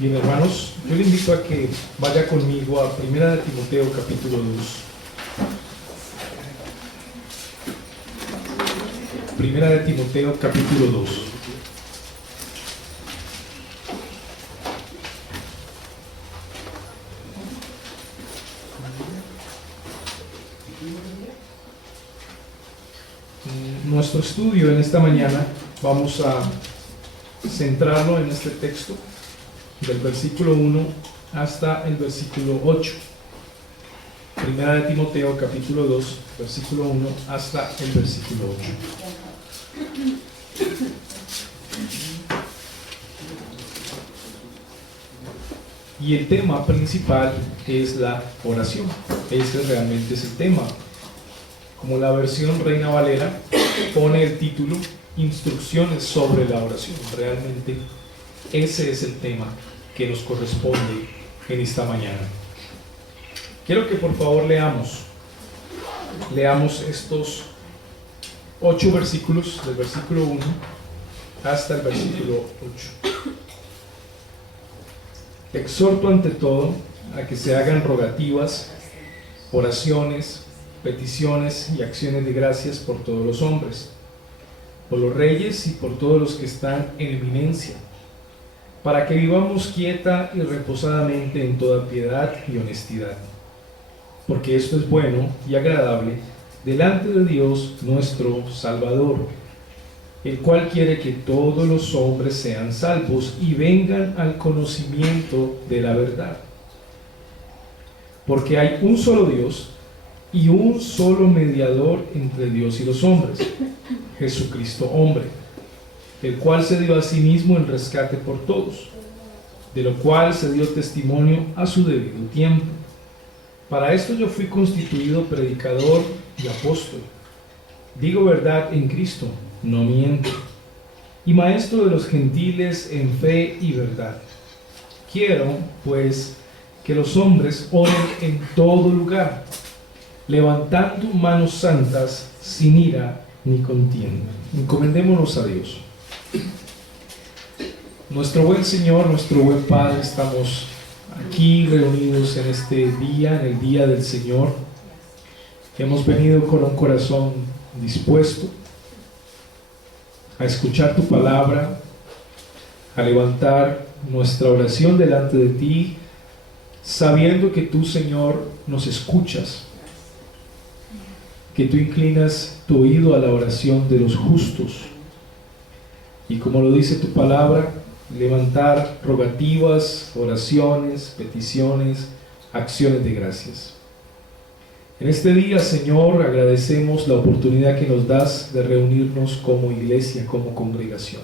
Bien, hermanos, yo le invito a que vaya conmigo a 1 de Timoteo capítulo 2. 1 de Timoteo capítulo 2. Nuestro estudio en esta mañana vamos a centrarlo en este texto del versículo 1 hasta el versículo 8. 1 de Timoteo capítulo 2, versículo 1 hasta el versículo 8. Y el tema principal es la oración. Ese realmente es el tema. Como la versión Reina Valera pone el título Instrucciones sobre la oración. Realmente ese es el tema que nos corresponde en esta mañana. Quiero que por favor leamos estos 8 versículos, del versículo 1 hasta el versículo 8. Exhorto ante todo a que se hagan rogativas, oraciones, peticiones y acciones de gracias por todos los hombres, por los reyes y por todos los que están en eminencia, para que vivamos quieta y reposadamente en toda piedad y honestidad, porque esto es bueno y agradable delante de Dios nuestro Salvador, el cual quiere que todos los hombres sean salvos y vengan al conocimiento de la verdad. Porque hay un solo Dios y un solo mediador entre Dios y los hombres, Jesucristo hombre, el cual se dio a sí mismo en rescate por todos, de lo cual se dio testimonio a su debido tiempo. Para esto yo fui constituido predicador y apóstol. Digo verdad en Cristo, no miento, y maestro de los gentiles en fe y verdad. Quiero, pues, que los hombres oren en todo lugar, levantando manos santas, sin ira ni contienda. Encomendémonos a Dios. Nuestro buen Señor, nuestro buen Padre, estamos aquí reunidos en este día, en el día del Señor. Hemos venido con un corazón dispuesto a escuchar tu palabra, a levantar nuestra oración delante de ti, sabiendo que tú, Señor, nos escuchas, que tú inclinas tu oído a la oración de los justos, y como lo dice tu palabra, levantar rogativas, oraciones, peticiones, acciones de gracias. En este día, Señor, agradecemos la oportunidad que nos das de reunirnos como iglesia, como congregación.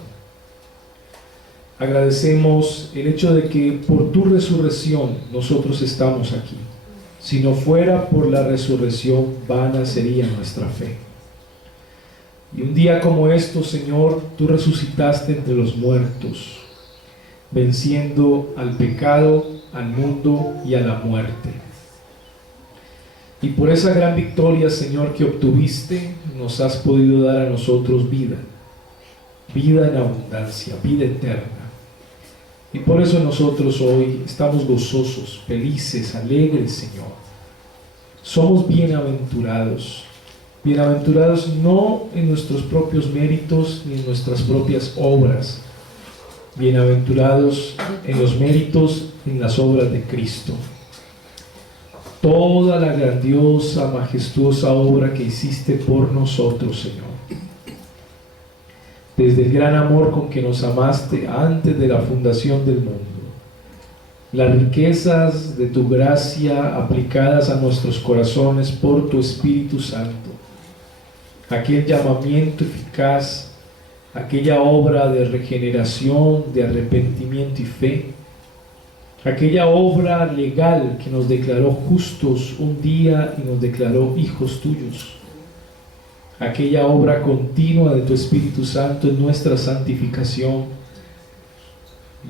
Agradecemos el hecho de que por tu resurrección nosotros estamos aquí. Si no fuera por la resurrección, vana sería nuestra fe. Y un día como estos, Señor, tú resucitaste entre los muertos, venciendo al pecado, al mundo y a la muerte. Y por esa gran victoria, Señor, que obtuviste, nos has podido dar a nosotros vida, vida en abundancia, vida eterna. Y por eso nosotros hoy estamos gozosos, felices, alegres, Señor. Somos bienaventurados, bienaventurados no en nuestros propios méritos ni en nuestras propias obras, bienaventurados en los méritos, en las obras de Cristo. Toda la grandiosa, majestuosa obra que hiciste por nosotros, Señor. Desde el gran amor con que nos amaste antes de la fundación del mundo. Las riquezas de tu gracia aplicadas a nuestros corazones por tu Espíritu Santo. Aquel llamamiento eficaz, aquella obra de regeneración, de arrepentimiento y fe. Aquella obra legal que nos declaró justos un día y nos declaró hijos tuyos. Aquella obra continua de tu Espíritu Santo en nuestra santificación.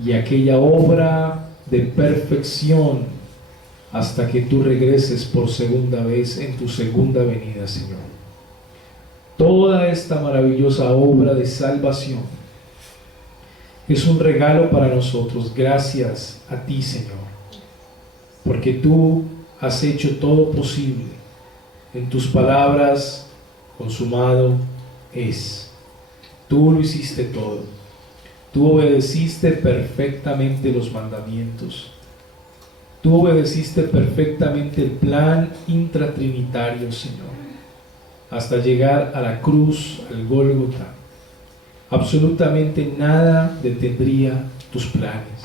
Y aquella obra de perfección hasta que tú regreses por segunda vez en tu segunda venida, Señor. Toda esta maravillosa obra de salvación es un regalo para nosotros. Gracias a ti, Señor, porque tú has hecho todo posible. En tus palabras, consumado es. Tú lo hiciste todo. Tú obedeciste perfectamente los mandamientos. Tú obedeciste perfectamente el plan intratrinitario, Señor, hasta llegar a la cruz, al Gólgota. Absolutamente nada detendría tus planes.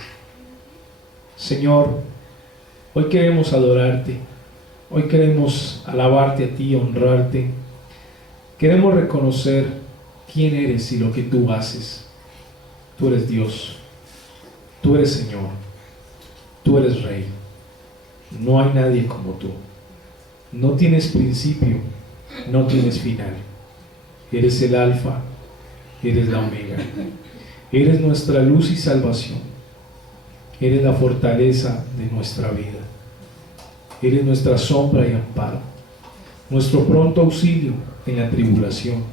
Señor, hoy queremos adorarte, hoy queremos alabarte a ti, honrarte. Queremos reconocer quién eres y lo que tú haces. Tú eres Dios, tú eres Señor, tú eres Rey. No hay nadie como tú. No tienes principio, no tienes final. Eres el Alfa, eres la Omega. Eres nuestra luz y salvación. Eres la fortaleza de nuestra vida. Eres nuestra sombra y amparo, nuestro pronto auxilio en la tribulación.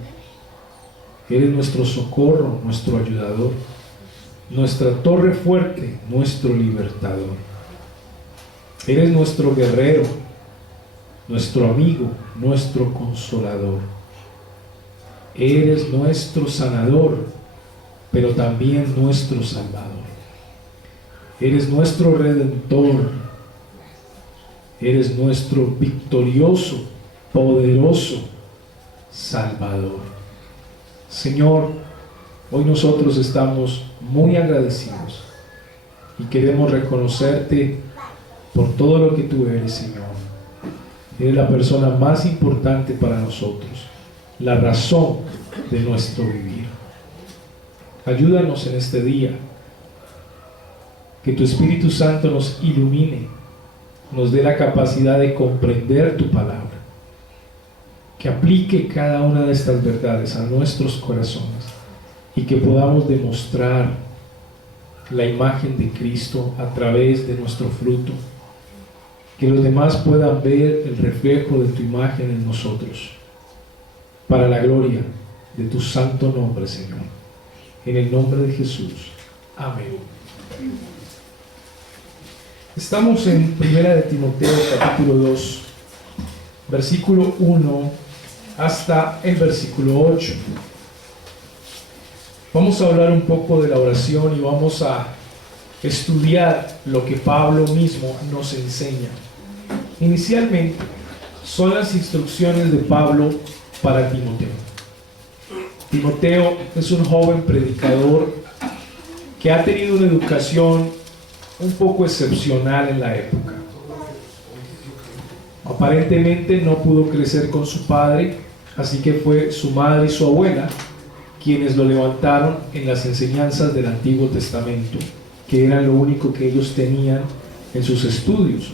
Eres nuestro socorro, nuestro ayudador, nuestra torre fuerte, nuestro libertador. Eres nuestro guerrero, nuestro amigo, nuestro consolador. Eres nuestro sanador, pero también nuestro salvador. Eres nuestro redentor. Eres nuestro victorioso, poderoso Salvador. Señor, hoy nosotros estamos muy agradecidos y queremos reconocerte por todo lo que tú eres, Señor. Eres la persona más importante para nosotros, la razón de nuestro vivir. Ayúdanos en este día, que tu Espíritu Santo nos ilumine, nos dé la capacidad de comprender tu palabra, que aplique cada una de estas verdades a nuestros corazones y que podamos demostrar la imagen de Cristo a través de nuestro fruto, que los demás puedan ver el reflejo de tu imagen en nosotros, para la gloria de tu santo nombre, Señor. En el nombre de Jesús. Amén. Estamos en 1 de Timoteo capítulo 2, versículo 1 hasta el versículo 8. Vamos a hablar un poco de la oración y vamos a estudiar lo que Pablo mismo nos enseña. Inicialmente, son las instrucciones de Pablo para Timoteo. Timoteo es un joven predicador que ha tenido una educación un poco excepcional en la época. Aparentemente no pudo crecer con su padre, así que fue su madre y su abuela quienes lo levantaron en las enseñanzas del Antiguo Testamento, que era lo único que ellos tenían en sus estudios.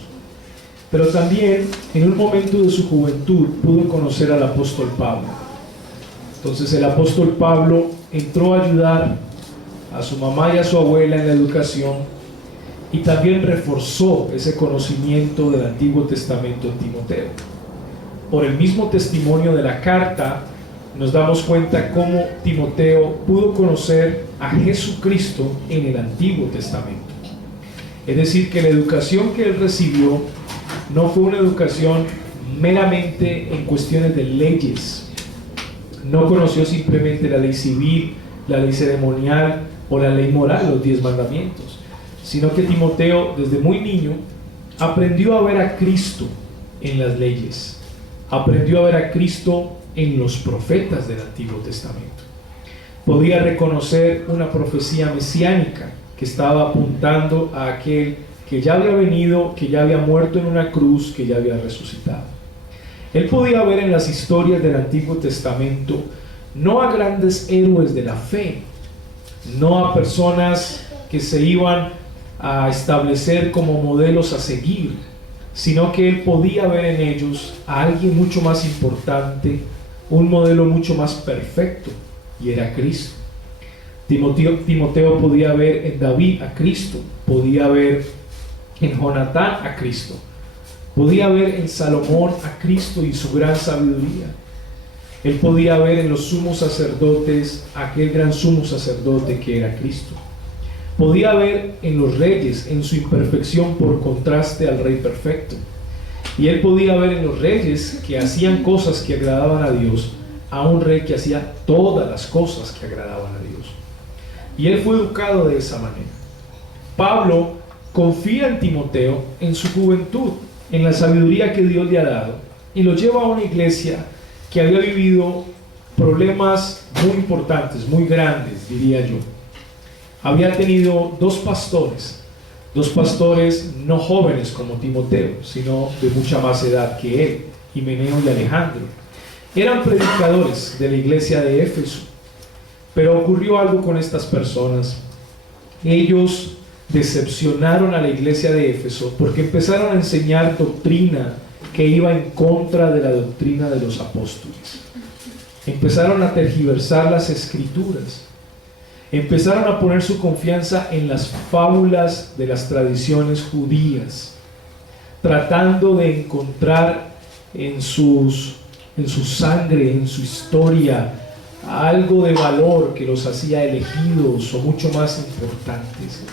Pero también en un momento de su juventud pudo conocer al apóstol Pablo. Entonces el apóstol Pablo entró a ayudar a su mamá y a su abuela en la educación y también reforzó ese conocimiento del Antiguo Testamento en Timoteo. Por el mismo testimonio de la carta nos damos cuenta cómo Timoteo pudo conocer a Jesucristo en el Antiguo Testamento. Es decir, que la educación que él recibió no fue una educación meramente en cuestiones de leyes. No conoció simplemente la ley civil, la ley ceremonial o la ley moral, los 10 mandamientos, sino que Timoteo desde muy niño aprendió a ver a Cristo en las leyes, aprendió a ver a Cristo en los profetas del Antiguo Testamento. Podía reconocer una profecía mesiánica que estaba apuntando a aquel que ya había venido, que ya había muerto en una cruz, que ya había resucitado. Él podía ver en las historias del Antiguo Testamento no a grandes héroes de la fe, no a personas que se iban a establecer como modelos a seguir, sino que él podía ver en ellos a alguien mucho más importante, un modelo mucho más perfecto, y era Cristo. Timoteo podía ver en David a Cristo, podía ver en Jonatán a Cristo, podía ver en Salomón a Cristo y su gran sabiduría. Él podía ver en los sumos sacerdotes aquel gran sumo sacerdote que era Cristo. podía ver en los reyes, en su imperfección por contraste al rey perfecto. Y él podía ver en los reyes que hacían cosas que agradaban a Dios, a un rey que hacía todas las cosas que agradaban a Dios. Y él fue educado de esa manera. Pablo confía en Timoteo, en su juventud, en la sabiduría que Dios le ha dado, y lo lleva a una iglesia que había vivido problemas muy importantes, muy grandes, diría yo. Había tenido dos pastores no jóvenes como Timoteo, sino de mucha más edad que él, Himeneo y Alejandro. Eran predicadores de la iglesia de Éfeso, pero ocurrió algo con estas personas. Ellos decepcionaron a la iglesia de Éfeso porque empezaron a enseñar doctrina que iba en contra de la doctrina de los apóstoles. Empezaron a tergiversar las escrituras. Empezaron a poner su confianza en las fábulas de las tradiciones judías, tratando de encontrar en su sangre, en su historia, algo de valor que los hacía elegidos o mucho más importantes,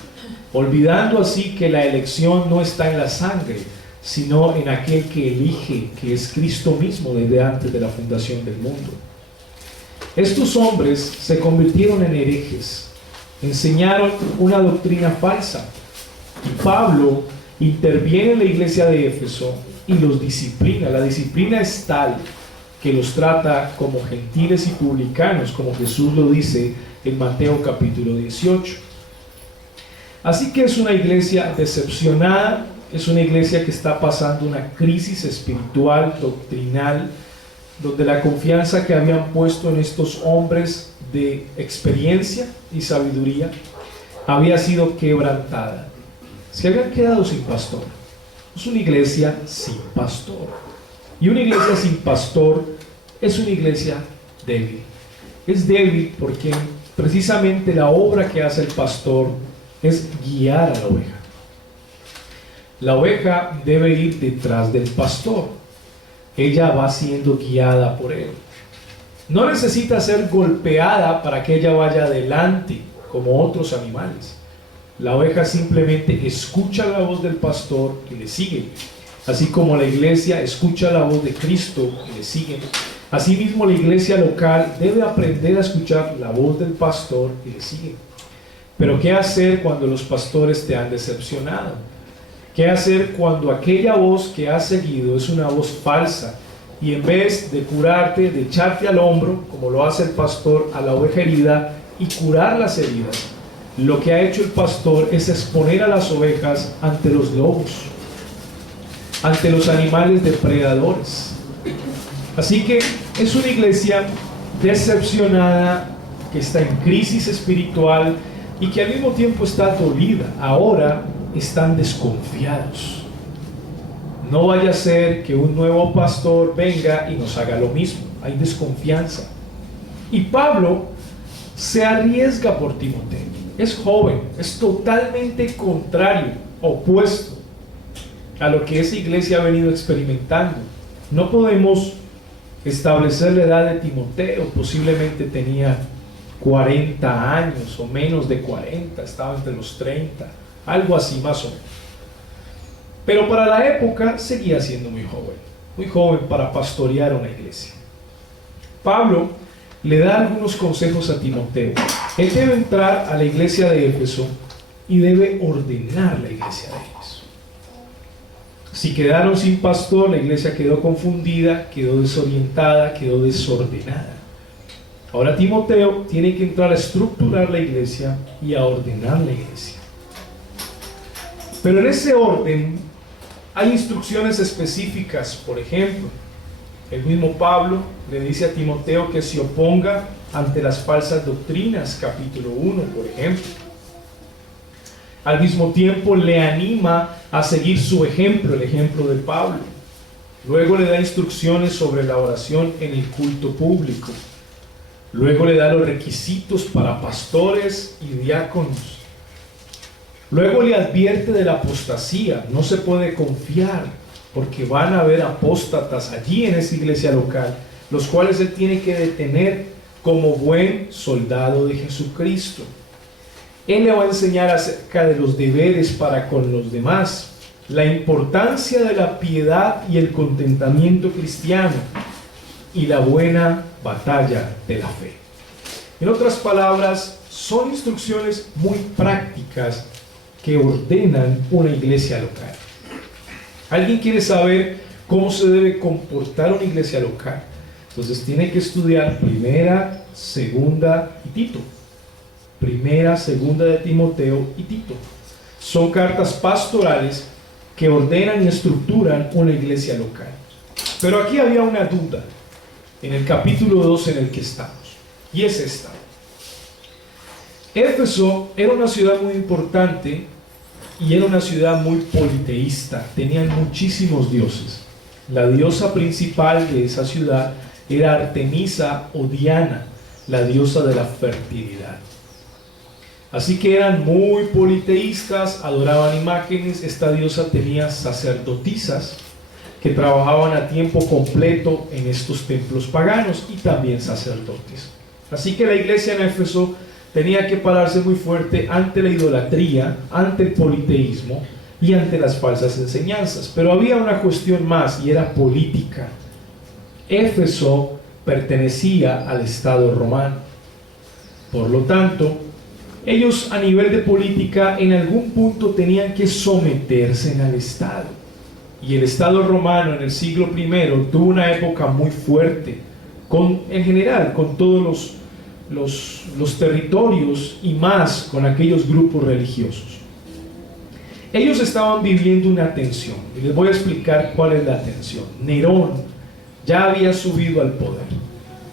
olvidando así que la elección no está en la sangre, sino en aquel que elige, que es Cristo mismo desde antes de la fundación del mundo. Estos hombres se convirtieron en herejes, enseñaron una doctrina falsa, y Pablo interviene en la iglesia de Éfeso y los disciplina. La disciplina es tal que los trata como gentiles y publicanos, como Jesús lo dice en Mateo capítulo 18. Así que es una iglesia decepcionada, es una iglesia que está pasando una crisis espiritual, doctrinal, donde la confianza que habían puesto en estos hombres de experiencia y sabiduría había sido quebrantada. Se habían quedado sin pastor. Es una iglesia sin pastor. Y una iglesia sin pastor es una iglesia débil. Es débil porque precisamente la obra que hace el pastor es guiar a la oveja. La oveja debe ir detrás del pastor. Ella va siendo guiada por él. No necesita ser golpeada para que ella vaya adelante como otros animales. La oveja simplemente escucha la voz del pastor y le sigue. Así como la iglesia escucha la voz de Cristo y le sigue. Asimismo, la iglesia local debe aprender a escuchar la voz del pastor y le sigue. Pero ¿qué hacer cuando los pastores te han decepcionado? ¿Qué hacer cuando aquella voz que has seguido es una voz falsa? Y en vez de curarte, de echarte al hombro, como lo hace el pastor a la oveja herida, y curar las heridas, lo que ha hecho el pastor es exponer a las ovejas ante los lobos, ante los animales depredadores. Así que es una iglesia decepcionada, que está en crisis espiritual y que al mismo tiempo está dolida. Ahora están desconfiados. No vaya a ser que un nuevo pastor venga y nos haga lo mismo. Hay desconfianza. Y Pablo se arriesga por Timoteo. Es joven, es totalmente contrario, opuesto a lo que esa iglesia ha venido experimentando. No podemos establecer la edad de Timoteo. Posiblemente tenía 40 años o menos de 40, estaba entre los 30, algo así más o menos. Pero para la época seguía siendo muy joven para pastorear una iglesia. Pablo le da algunos consejos a Timoteo. Él debe entrar a la iglesia de Éfeso y debe ordenar la iglesia de Éfeso. Si quedaron sin pastor, la iglesia quedó confundida, quedó desorientada, quedó desordenada. Ahora Timoteo tiene que entrar a estructurar la iglesia y a ordenar la iglesia. Pero en ese orden hay instrucciones específicas. Por ejemplo, el mismo Pablo le dice a Timoteo que se oponga ante las falsas doctrinas, capítulo 1, por ejemplo. Al mismo tiempo le anima a seguir su ejemplo, el ejemplo de Pablo. Luego le da instrucciones sobre la oración en el culto público. Luego le da los requisitos para pastores y diáconos. Luego le advierte de la apostasía. No se puede confiar porque van a haber apóstatas allí en esa iglesia local, los cuales él tiene que detener como buen soldado de Jesucristo. Él le va a enseñar acerca de los deberes para con los demás, la importancia de la piedad y el contentamiento cristiano y la buena batalla de la fe. En otras palabras, son instrucciones muy prácticas que ordenan una iglesia local. ¿Alguien quiere saber cómo se debe comportar una iglesia local? Entonces tiene que estudiar Primera, Segunda y Tito. Primera, Segunda de Timoteo y Tito. Son cartas pastorales que ordenan y estructuran una iglesia local. Pero aquí había una duda en el capítulo 2 en el que estamos, y es esta. Éfeso era una ciudad muy importante y era una ciudad muy politeísta. Tenían muchísimos dioses. La diosa principal de esa ciudad era Artemisa o Diana, la diosa de la fertilidad. Así que eran muy politeístas, adoraban imágenes. Esta diosa tenía sacerdotisas que trabajaban a tiempo completo en estos templos paganos y también sacerdotes. Así que la iglesia en Éfeso tenía que pararse muy fuerte ante la idolatría, ante el politeísmo y ante las falsas enseñanzas. Pero había una cuestión más y era política. Éfeso pertenecía al Estado romano. Por lo tanto, ellos a nivel de política en algún punto tenían que someterse al Estado. Y el Estado romano en el siglo I tuvo una época muy fuerte, en general con todos los territorios y más con aquellos grupos religiosos. Ellos estaban viviendo una tensión, y les voy a explicar cuál es la tensión. Nerón ya había subido al poder.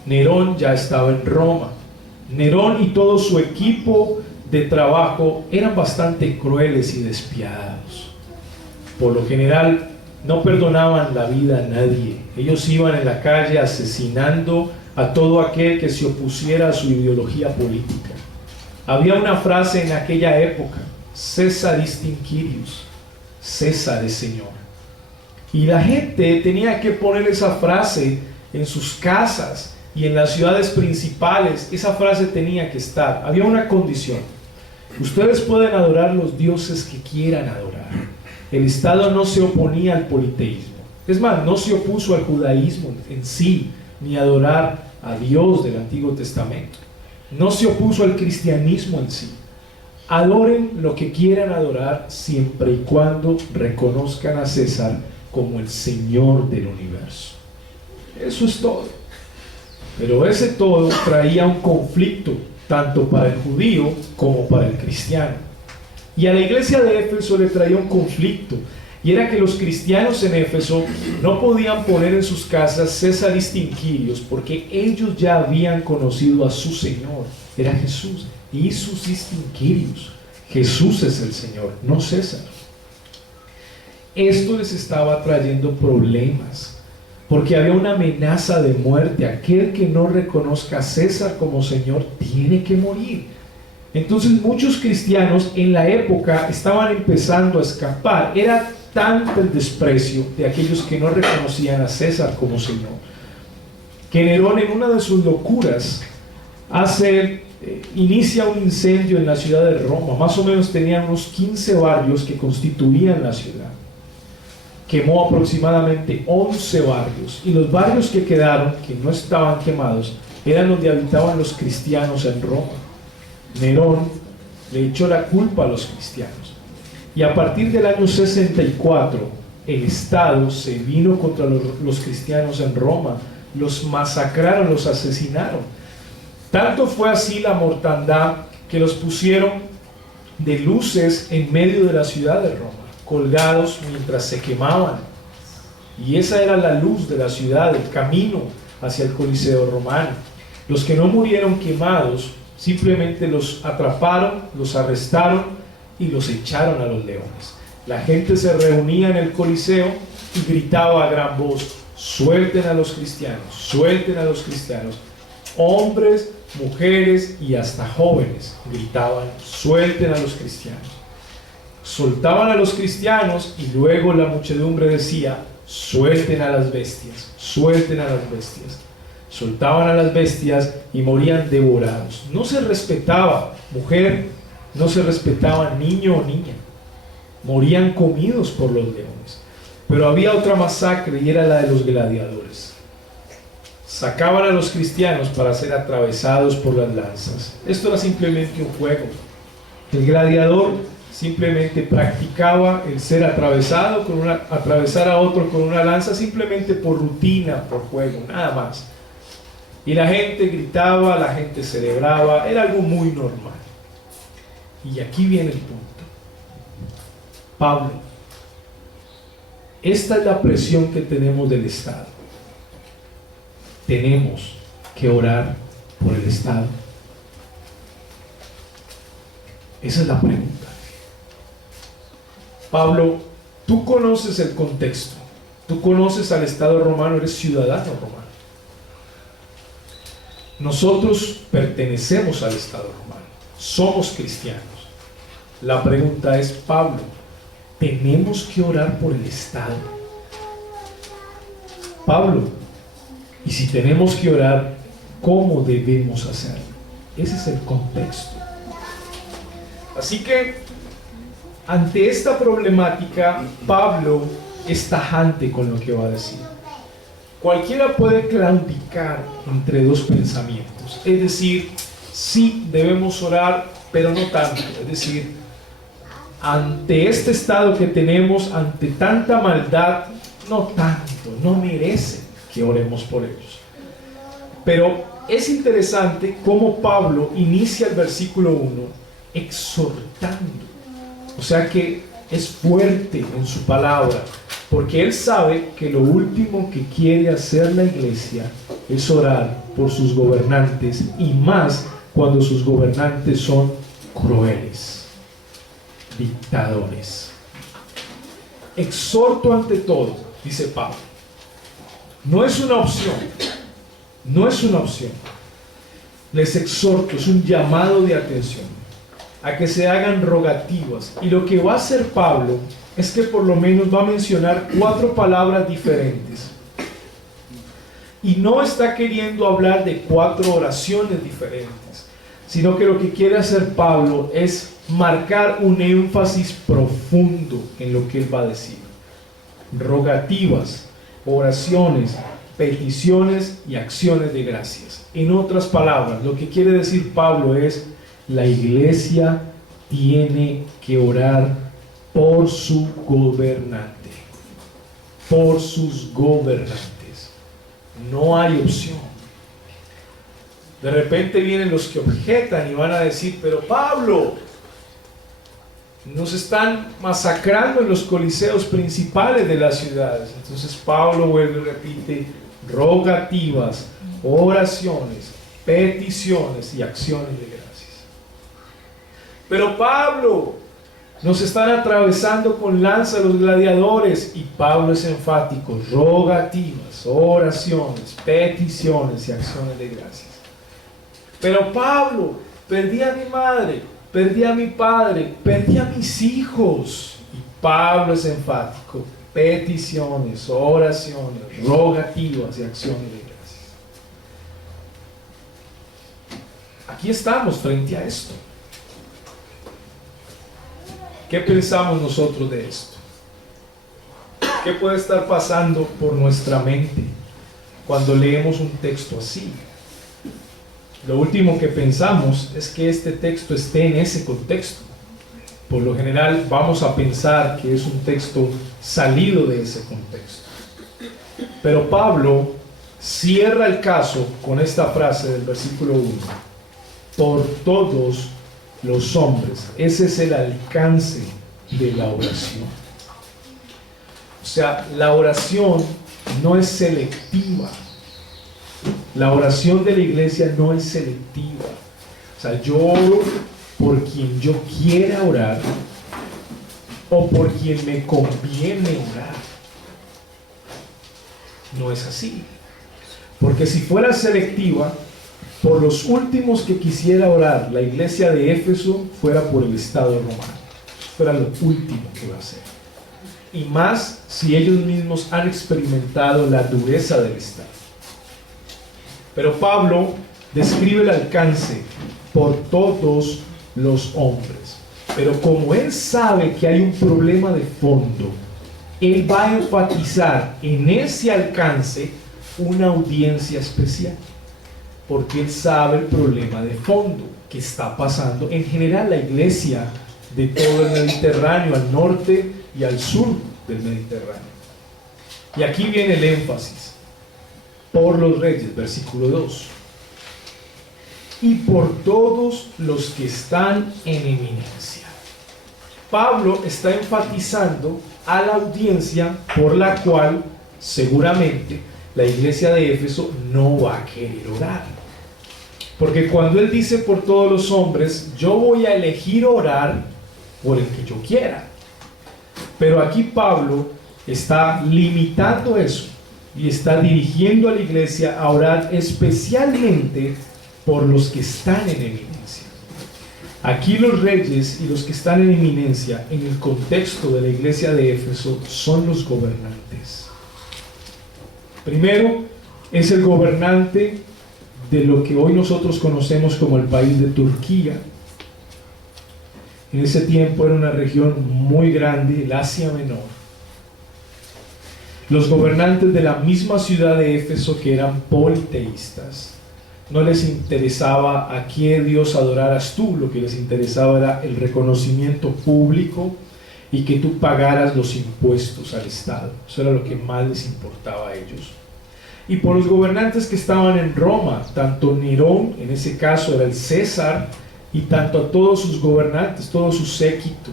Nerón ya estaba en Roma. Nerón y todo su equipo de trabajo eran bastante crueles y despiadados. Por lo general no perdonaban la vida a nadie. Ellos iban en la calle asesinando a todo aquel que se opusiera a su ideología política. Había una frase en aquella época: Cesaristin Kyrios, César es Señor. Y la gente tenía que poner esa frase en sus casas y en las ciudades principales. Esa frase tenía que estar. Había una condición: ustedes pueden adorar los dioses que quieran adorar. El Estado no se oponía al politeísmo. Es más, no se opuso al judaísmo en sí, ni a adorar a Dios del Antiguo Testamento. No se opuso al cristianismo en sí. Adoren lo que quieran adorar siempre y cuando reconozcan a César como el Señor del universo. Eso es todo. Pero ese todo traía un conflicto tanto para el judío como para el cristiano. Y a la iglesia de Éfeso le traía un conflicto, y era que los cristianos en Éfeso no podían poner en sus casas Cesaristin Kyrios, porque ellos ya habían conocido a su Señor, era Jesús. Isusistin Kyrios, Jesús es el Señor, no César. Esto les estaba trayendo problemas, porque había una amenaza de muerte. Aquel que no reconozca a César como Señor tiene que morir. Entonces muchos cristianos en la época estaban empezando a escapar. Era tanto el desprecio de aquellos que no reconocían a César como Señor, que Nerón, en una de sus locuras, inicia un incendio en la ciudad de Roma. Más o menos tenían unos 15 barrios que constituían la ciudad. Quemó aproximadamente 11 barrios, y los barrios que quedaron, que no estaban quemados, eran donde habitaban los cristianos en Roma. Nerón le echó la culpa a los cristianos, y a partir del año 64 el Estado se vino contra los cristianos en Roma, los masacraron, los asesinaron. Tanto fue así la mortandad que los pusieron de luces en medio de la ciudad de Roma, colgados mientras se quemaban, y esa era la luz de la ciudad, el camino hacia el Coliseo romano. Los que no murieron quemados simplemente los atraparon, los arrestaron y los echaron a los leones. La gente se reunía en el Coliseo y gritaba a gran voz: suelten a los cristianos, suelten a los cristianos. Hombres, mujeres y hasta jóvenes gritaban: suelten a los cristianos. Soltaban a los cristianos y luego la muchedumbre decía: suelten a las bestias, suelten a las bestias. Soltaban a las bestias y morían devorados. No se respetaba mujer, no se respetaba niño o niña, morían comidos por los leones. Pero había otra masacre y era la de los gladiadores. Sacaban a los cristianos para ser atravesados por las lanzas. Esto era simplemente un juego. El gladiador simplemente practicaba el ser atravesado atravesar a otro con una lanza simplemente por rutina, por juego, nada más. Y la gente gritaba, la gente celebraba, era algo muy normal. Y aquí viene el punto. Pablo, esta es la presión que tenemos del Estado. Tenemos que orar por el Estado. Esa es la pregunta. Pablo, tú conoces el contexto, tú conoces al Estado romano, eres ciudadano romano. Nosotros pertenecemos al Estado romano, somos cristianos. La pregunta es, Pablo, ¿tenemos que orar por el Estado? Pablo, y si tenemos que orar, ¿cómo debemos hacerlo? Ese es el contexto. Así que, ante esta problemática, Pablo es tajante con lo que va a decir. Cualquiera puede claudicar entre dos pensamientos, es decir, sí debemos orar, pero no tanto, es decir, ante este estado que tenemos, ante tanta maldad, no tanto, no merecen que oremos por ellos. Pero es interesante cómo Pablo inicia el versículo 1 exhortando, o sea que es fuerte en su palabra, porque él sabe que lo último que quiere hacer la iglesia es orar por sus gobernantes, y más cuando sus gobernantes son crueles, dictadores. Exhorto ante todo, dice Pablo, no es una opción, no es una opción. Les exhorto, es un llamado de atención a que se hagan rogativas, y lo que va a hacer Pablo es que por lo menos va a mencionar 4 palabras diferentes, y no está queriendo hablar de 4 oraciones diferentes, sino que lo que quiere hacer Pablo es marcar un énfasis profundo en lo que él va a decir. Rogativas, oraciones, peticiones y acciones de gracias. En otras palabras, lo que quiere decir Pablo es: la iglesia tiene que orar por su gobernante, por sus gobernantes. No hay opción. De repente vienen los que objetan y van a decir: pero Pablo, nos están masacrando en los coliseos principales de las ciudades. Entonces Pablo vuelve y repite: rogativas, oraciones, peticiones y acciones de gracias. Pero Pablo, nos están atravesando con lanza los gladiadores, y Pablo es enfático: rogativas, oraciones, peticiones y acciones de gracias. Pero Pablo, perdí a mi madre, perdí a mi padre, perdí a mis hijos. Y Pablo es enfático: peticiones, oraciones, rogativas y acciones de gracias. Aquí estamos frente a esto. ¿Qué pensamos nosotros de esto? ¿Qué puede estar pasando por nuestra mente cuando leemos un texto así? Lo último que pensamos es que este texto esté en ese contexto. Por lo general vamos a pensar que es un texto salido de ese contexto. Pero Pablo cierra el caso con esta frase del versículo 1: por todos los hombres. Ese es el alcance de la oración. O sea, la oración no es selectiva. La oración de la iglesia no es selectiva. O sea, yo oro por quien yo quiera orar o por quien me conviene orar. No es así. Porque si fuera selectiva, por los últimos que quisiera orar la iglesia de Éfeso, fuera por el Estado romano. Fuera lo último que va a hacer. Y más si ellos mismos han experimentado la dureza del Estado. Pero Pablo describe el alcance: por todos los hombres. Pero como él sabe que hay un problema de fondo, él va a enfatizar en ese alcance una audiencia especial, porque él sabe el problema de fondo que está pasando en general la iglesia de todo el Mediterráneo, al norte y al sur del Mediterráneo. Y aquí viene el énfasis: por los reyes, versículo 2, y por todos los que están en eminencia. Pablo está enfatizando a la audiencia por la cual seguramente la iglesia de Éfeso no va a querer orar. Porque cuando él dice por todos los hombres, yo voy a elegir orar por el que yo quiera. Pero aquí Pablo está limitando eso y está dirigiendo a la iglesia a orar especialmente por los que están en eminencia. Aquí los reyes y los que están en eminencia en el contexto de la iglesia de Éfeso son los gobernantes. Primero es el gobernante de lo que hoy nosotros conocemos como el país de Turquía. En ese tiempo era una región muy grande, el Asia Menor. Los gobernantes de la misma ciudad de Éfeso, que eran politeístas, no les interesaba a qué Dios adoraras tú, lo que les interesaba era el reconocimiento público y que tú pagaras los impuestos al Estado. Eso era lo que más les importaba a ellos. Y por los gobernantes que estaban en Roma, tanto Nerón, en ese caso era el César, y tanto a todos sus gobernantes, todo su séquito.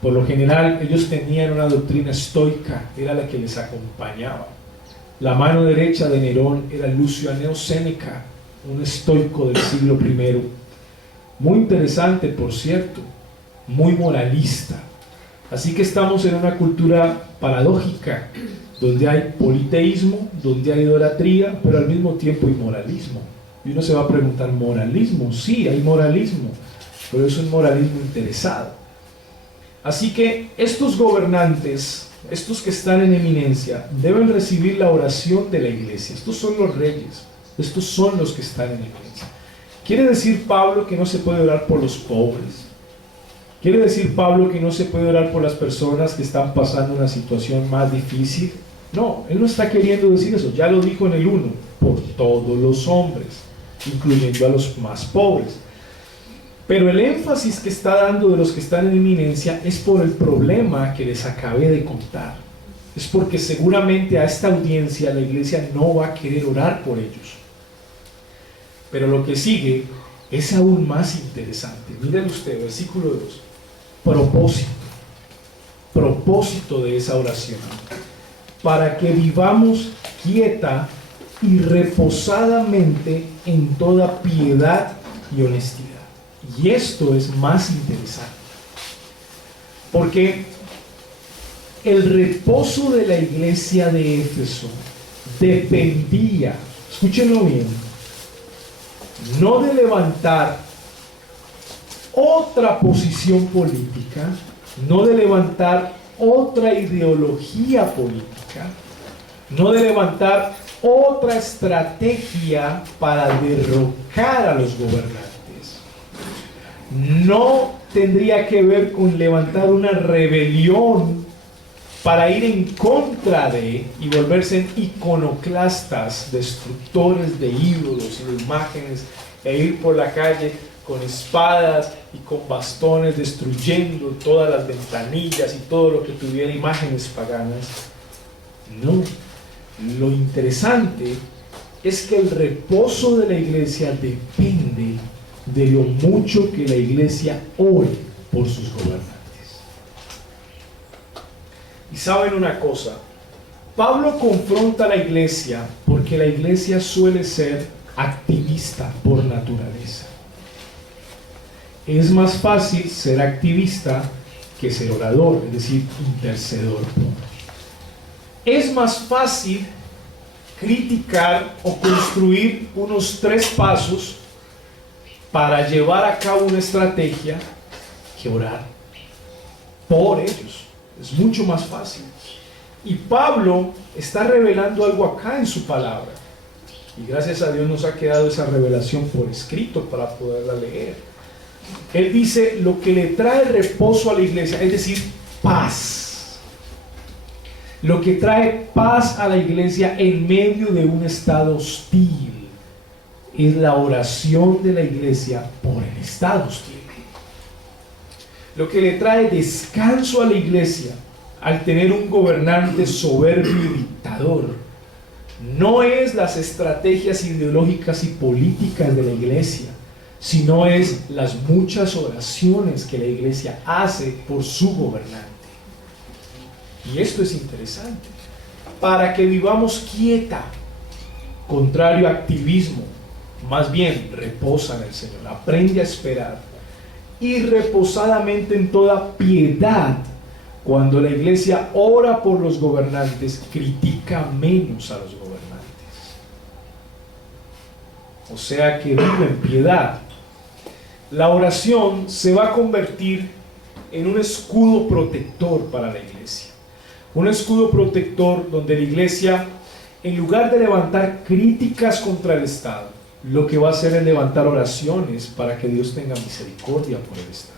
Por lo general ellos tenían una doctrina estoica, era la que les acompañaba. La mano derecha de Nerón era Lucio Anneo Séneca, un estoico del siglo I, muy interesante por cierto, muy moralista. Así que estamos en una cultura paradójica, donde hay politeísmo, donde hay idolatría, pero al mismo tiempo inmoralismo. Y uno se va a preguntar, ¿moralismo? Sí, hay moralismo, pero es un moralismo interesado. Así que estos gobernantes, estos que están en eminencia, deben recibir la oración de la iglesia. Estos son los reyes, estos son los que están en eminencia. ¿Quiere decir Pablo que no se puede orar por los pobres? ¿Quiere decir Pablo que no se puede orar por las personas que están pasando una situación más difícil? No, él no está queriendo decir eso, ya lo dijo en el 1, por todos los hombres, incluyendo a los más pobres. Pero el énfasis que está dando de los que están en eminencia es por el problema que les acabé de contar. Es porque seguramente a esta audiencia la iglesia no va a querer orar por ellos. Pero lo que sigue es aún más interesante. Miren usted, versículo 2. Propósito de esa oración: para que vivamos quieta y reposadamente en toda piedad y honestidad. Y esto es más interesante, porque el reposo de la iglesia de Éfeso dependía, escúchenlo bien, no de levantar otra posición política, no de levantar otra ideología política, no de levantar otra estrategia para derrocar a los gobernantes. No tendría que ver con levantar una rebelión para ir en contra de y volverse iconoclastas, destructores de ídolos y de imágenes, e ir por la calle con espadas y con bastones destruyendo todas las ventanillas y todo lo que tuviera imágenes paganas. No, lo interesante es que el reposo de la iglesia depende de lo mucho que la iglesia ore por sus gobernantes. Y saben una cosa, Pablo confronta a la iglesia porque la iglesia suele ser activista por naturaleza. Es más fácil ser activista que ser orador, es decir, intercedor. Es más fácil criticar o construir unos 3 pasos para llevar a cabo una estrategia que orar por ellos. Es mucho más fácil. Y Pablo está revelando algo acá en su palabra. Y gracias a Dios nos ha quedado esa revelación por escrito para poderla leer. Él dice lo que le trae reposo a la iglesia, es decir, paz. Lo que trae paz a la iglesia en medio de un estado hostil es la oración de la iglesia por el estado hostil. Lo que le trae descanso a la iglesia al tener un gobernante soberbio y dictador no es las estrategias ideológicas y políticas de la iglesia, sino es las muchas oraciones que la iglesia hace por su gobernante. Y esto es interesante. Para que vivamos quieta, contrario a activismo, más bien reposa en el Señor, aprende a esperar y reposadamente en toda piedad. Cuando la iglesia ora por los gobernantes, critica menos a los gobernantes. O sea que vive en piedad. La oración se va a convertir en un escudo protector para la iglesia. Un escudo protector donde la iglesia, en lugar de levantar críticas contra el Estado, lo que va a hacer es levantar oraciones para que Dios tenga misericordia por el Estado.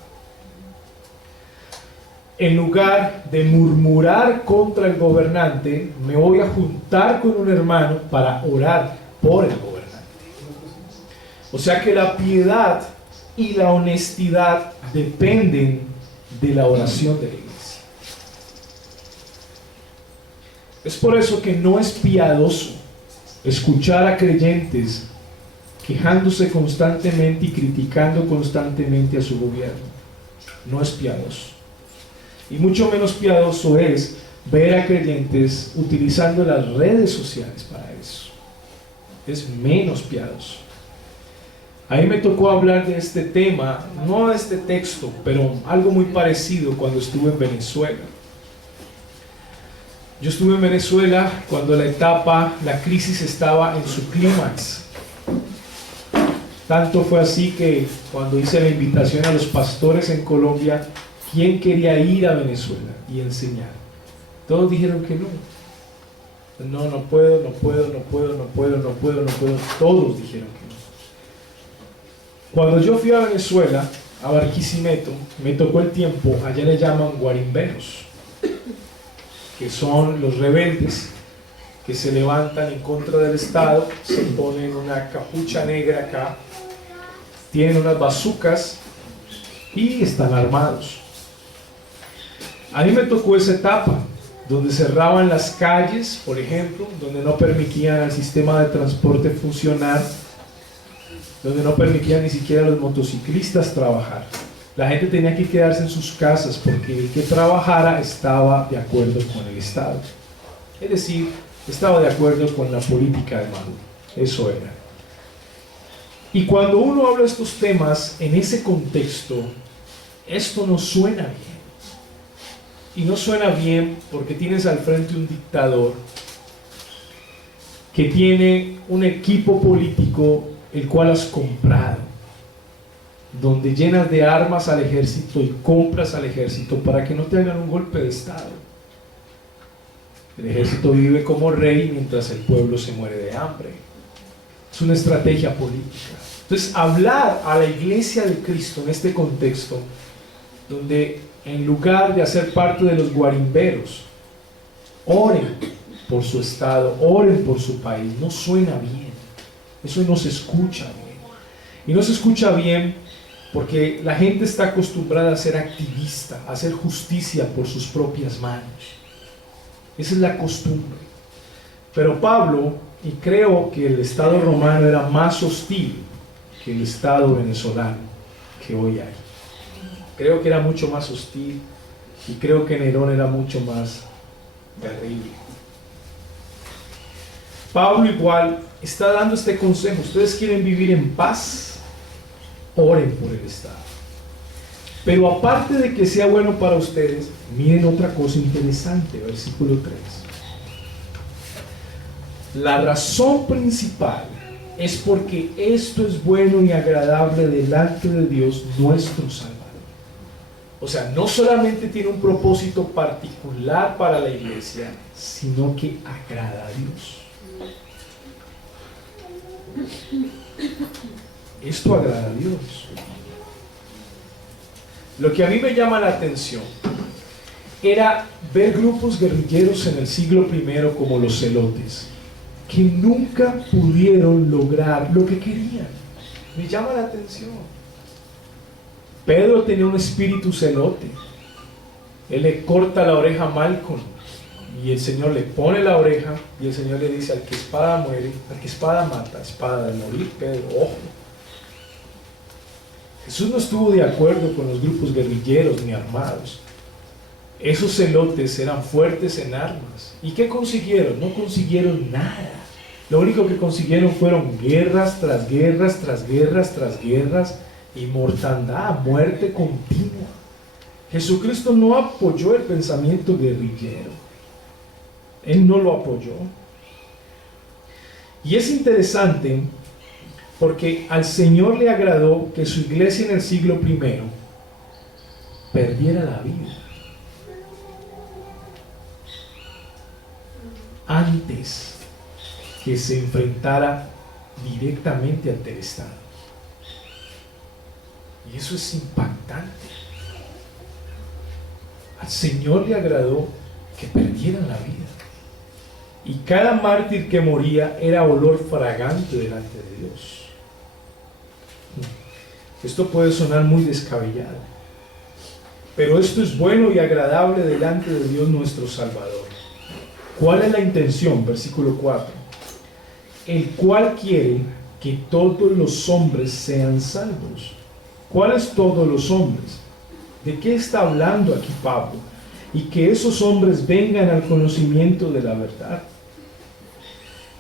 En lugar de murmurar contra el gobernante, me voy a juntar con un hermano para orar por el gobernante. O sea que la piedad y la honestidad dependen de la oración de la iglesia. Es por eso que no es piadoso escuchar a creyentes quejándose constantemente y criticando constantemente a su gobierno. No es piadoso. Y mucho menos piadoso es ver a creyentes utilizando las redes sociales para eso. Es menos piadoso. A mí me tocó hablar de este tema, no de este texto, pero algo muy parecido cuando estuve en Venezuela. Yo estuve en Venezuela cuando la crisis estaba en su clímax. Tanto fue así que cuando hice la invitación a los pastores en Colombia, ¿quién quería ir a Venezuela y enseñar? Todos dijeron que no. No puedo. Todos dijeron que no. Cuando yo fui a Venezuela, a Barquisimeto, me tocó el tiempo, allá le llaman guarimberos, que son los rebeldes que se levantan en contra del Estado, se ponen una capucha negra acá, tienen unas bazucas y están armados. A mí me tocó esa etapa, donde cerraban las calles, por ejemplo, donde no permitían al sistema de transporte funcionar, donde no permitían ni siquiera a los motociclistas trabajar. La gente tenía que quedarse en sus casas porque el que trabajara estaba de acuerdo con el Estado. Es decir, estaba de acuerdo con la política de Maduro. Eso era. Y cuando uno habla de estos temas en ese contexto, esto no suena bien. Y no suena bien porque tienes al frente un dictador que tiene un equipo político el cual has comprado, donde llenas de armas al ejército y compras al ejército para que no te hagan un golpe de Estado. El ejército vive como rey mientras el pueblo se muere de hambre. Es una estrategia política. Entonces, hablar a la iglesia de Cristo en este contexto, donde en lugar de hacer parte de los guarimberos, oren por su estado, oren por su país, no suena bien. Eso no se escucha bien. Y no se escucha bien porque la gente está acostumbrada a ser activista, a hacer justicia por sus propias manos. Esa es la costumbre. Pero Pablo, y creo que el Estado romano era más hostil que el Estado venezolano que hoy hay. Creo que era mucho más hostil y creo que Nerón era mucho más terrible. Pablo igual está dando este consejo. Ustedes quieren vivir en paz, oren por el Estado. Pero aparte de que sea bueno para ustedes, miren otra cosa interesante, versículo 3. La razón principal es porque esto es bueno y agradable delante de Dios nuestro Salvador. O sea, no solamente tiene un propósito particular para la iglesia, sino que agrada a Dios. Esto agrada a Dios. Lo que a mí me llama la atención era ver grupos guerrilleros en el siglo I como los celotes, que nunca pudieron lograr lo que querían. Me llama la atención. Pedro tenía un espíritu celote. Él le corta la oreja a Malcolm y el Señor le pone la oreja y el Señor le dice: al que espada muere, al que espada mata, espada de morir. Pedro, ojo. Jesús no estuvo de acuerdo con los grupos guerrilleros ni armados. Esos celotes eran fuertes en armas. ¿Y qué consiguieron? No consiguieron nada. Lo único que consiguieron fueron guerras tras guerras, tras guerras, tras guerras, y mortandad, muerte continua. Jesucristo no apoyó el pensamiento guerrillero. Él no lo apoyó. Y es interesante porque al Señor le agradó que su iglesia en el siglo I perdiera la vida antes que se enfrentara directamente ante el Estado. Y eso es impactante. Al Señor le agradó que perdieran la vida. Y cada mártir que moría era olor fragante delante de Dios. Esto puede sonar muy descabellado, pero esto es bueno y agradable delante de Dios nuestro Salvador. ¿Cuál es la intención? Versículo 4. El cual quiere que todos los hombres sean salvos. ¿Cuáles todos los hombres? ¿De qué está hablando aquí Pablo? Y que esos hombres vengan al conocimiento de la verdad.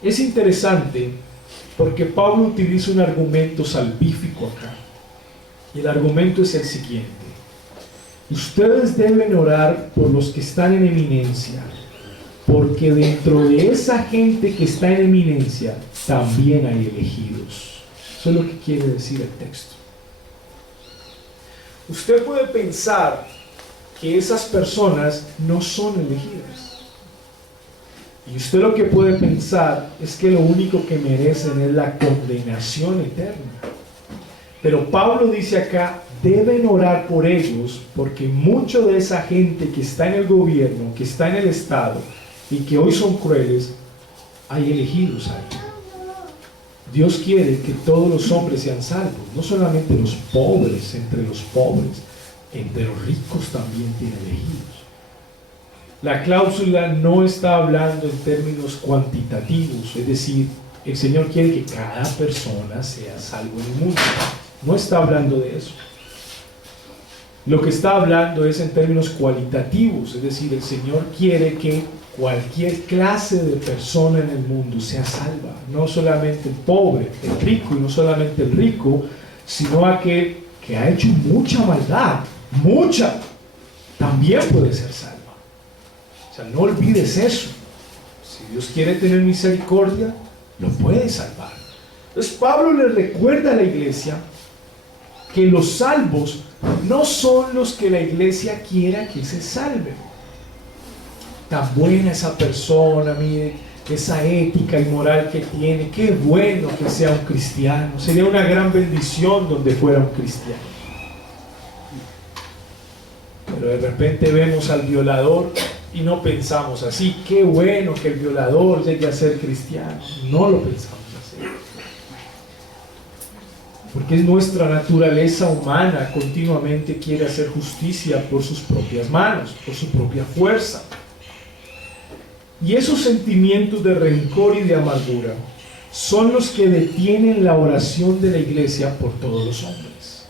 Es interesante porque Pablo utiliza un argumento salvífico acá. Y el argumento es el siguiente: ustedes deben orar por los que están en eminencia, porque dentro de esa gente que está en eminencia también hay elegidos. Eso es lo que quiere decir el texto. Usted puede pensar que esas personas no son elegidas, y usted lo que puede pensar es que lo único que merecen es la condenación eterna. Pero Pablo dice acá: deben orar por ellos, porque mucho de esa gente que está en el gobierno, que está en el Estado y que hoy son crueles, hay elegidos ahí. Dios quiere que todos los hombres sean salvos, no solamente los pobres entre los pobres, entre los ricos también tiene elegidos. La cláusula no está hablando en términos cuantitativos, es decir, el Señor quiere que cada persona sea salvo en el mundo. No está hablando de eso. Lo que está hablando es en términos cualitativos, es decir, el Señor quiere que cualquier clase de persona en el mundo sea salva, no solamente el pobre, el rico, y no solamente el rico, sino aquel que ha hecho mucha maldad, mucha, también puede ser salva. O sea, no olvides eso. Si Dios quiere tener misericordia, lo puede salvar. Entonces Pablo le recuerda a la iglesia que los salvos no son los que la iglesia quiera que se salven. Tan buena esa persona, mire, esa ética y moral que tiene, qué bueno que sea un cristiano. Sería una gran bendición donde fuera un cristiano. Pero de repente vemos al violador y no pensamos así: qué bueno que el violador llegue a ser cristiano. No lo pensamos así, porque es nuestra naturaleza humana, continuamente quiere hacer justicia por sus propias manos, por su propia fuerza. Y esos sentimientos de rencor y de amargura son los que detienen la oración de la iglesia por todos los hombres,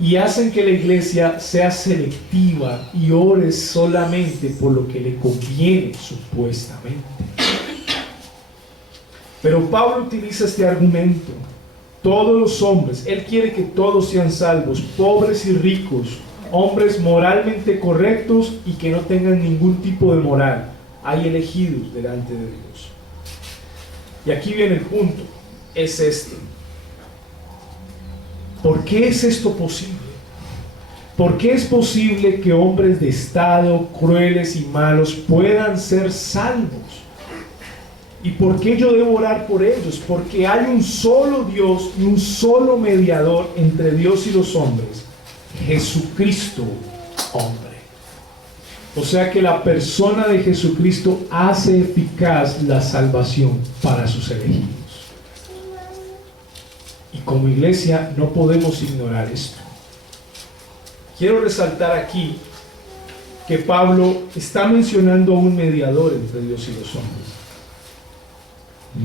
y hacen que la iglesia sea selectiva y ore solamente por lo que le conviene, supuestamente. Pero Pablo utiliza este argumento: todos los hombres. Él quiere que todos sean salvos, pobres y ricos, hombres moralmente correctos y que no tengan ningún tipo de moral. Hay elegidos delante de Dios. Y aquí viene el punto, es este: ¿por qué es esto posible? ¿Por qué es posible que hombres de estado, crueles y malos, puedan ser salvos? ¿Y por qué yo debo orar por ellos? Porque hay un solo Dios y un solo mediador entre Dios y los hombres, Jesucristo, hombre. O sea que la persona de Jesucristo hace eficaz la salvación para sus elegidos. Y como iglesia no podemos ignorar esto. Quiero resaltar aquí que Pablo está mencionando a un mediador entre Dios y los hombres.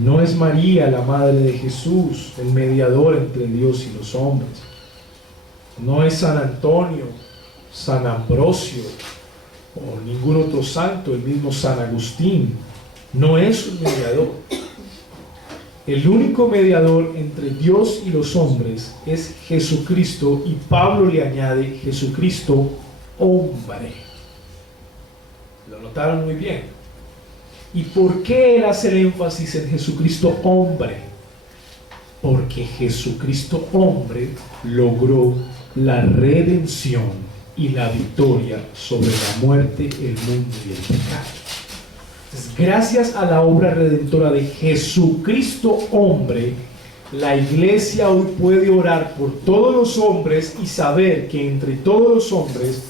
No es María, la madre de Jesús, el mediador entre Dios y los hombres. No es San Antonio, San Ambrosio o ningún otro santo, el mismo San Agustín. No es un mediador. El único mediador entre Dios y los hombres es Jesucristo, y Pablo le añade Jesucristo hombre. ¿Lo notaron muy bien? ¿Y por qué él hace el énfasis en Jesucristo hombre? Porque Jesucristo hombre logró la redención y la victoria sobre la muerte, el mundo y el pecado. Entonces, gracias a la obra redentora de Jesucristo hombre, la iglesia hoy puede orar por todos los hombres y saber que entre todos los hombres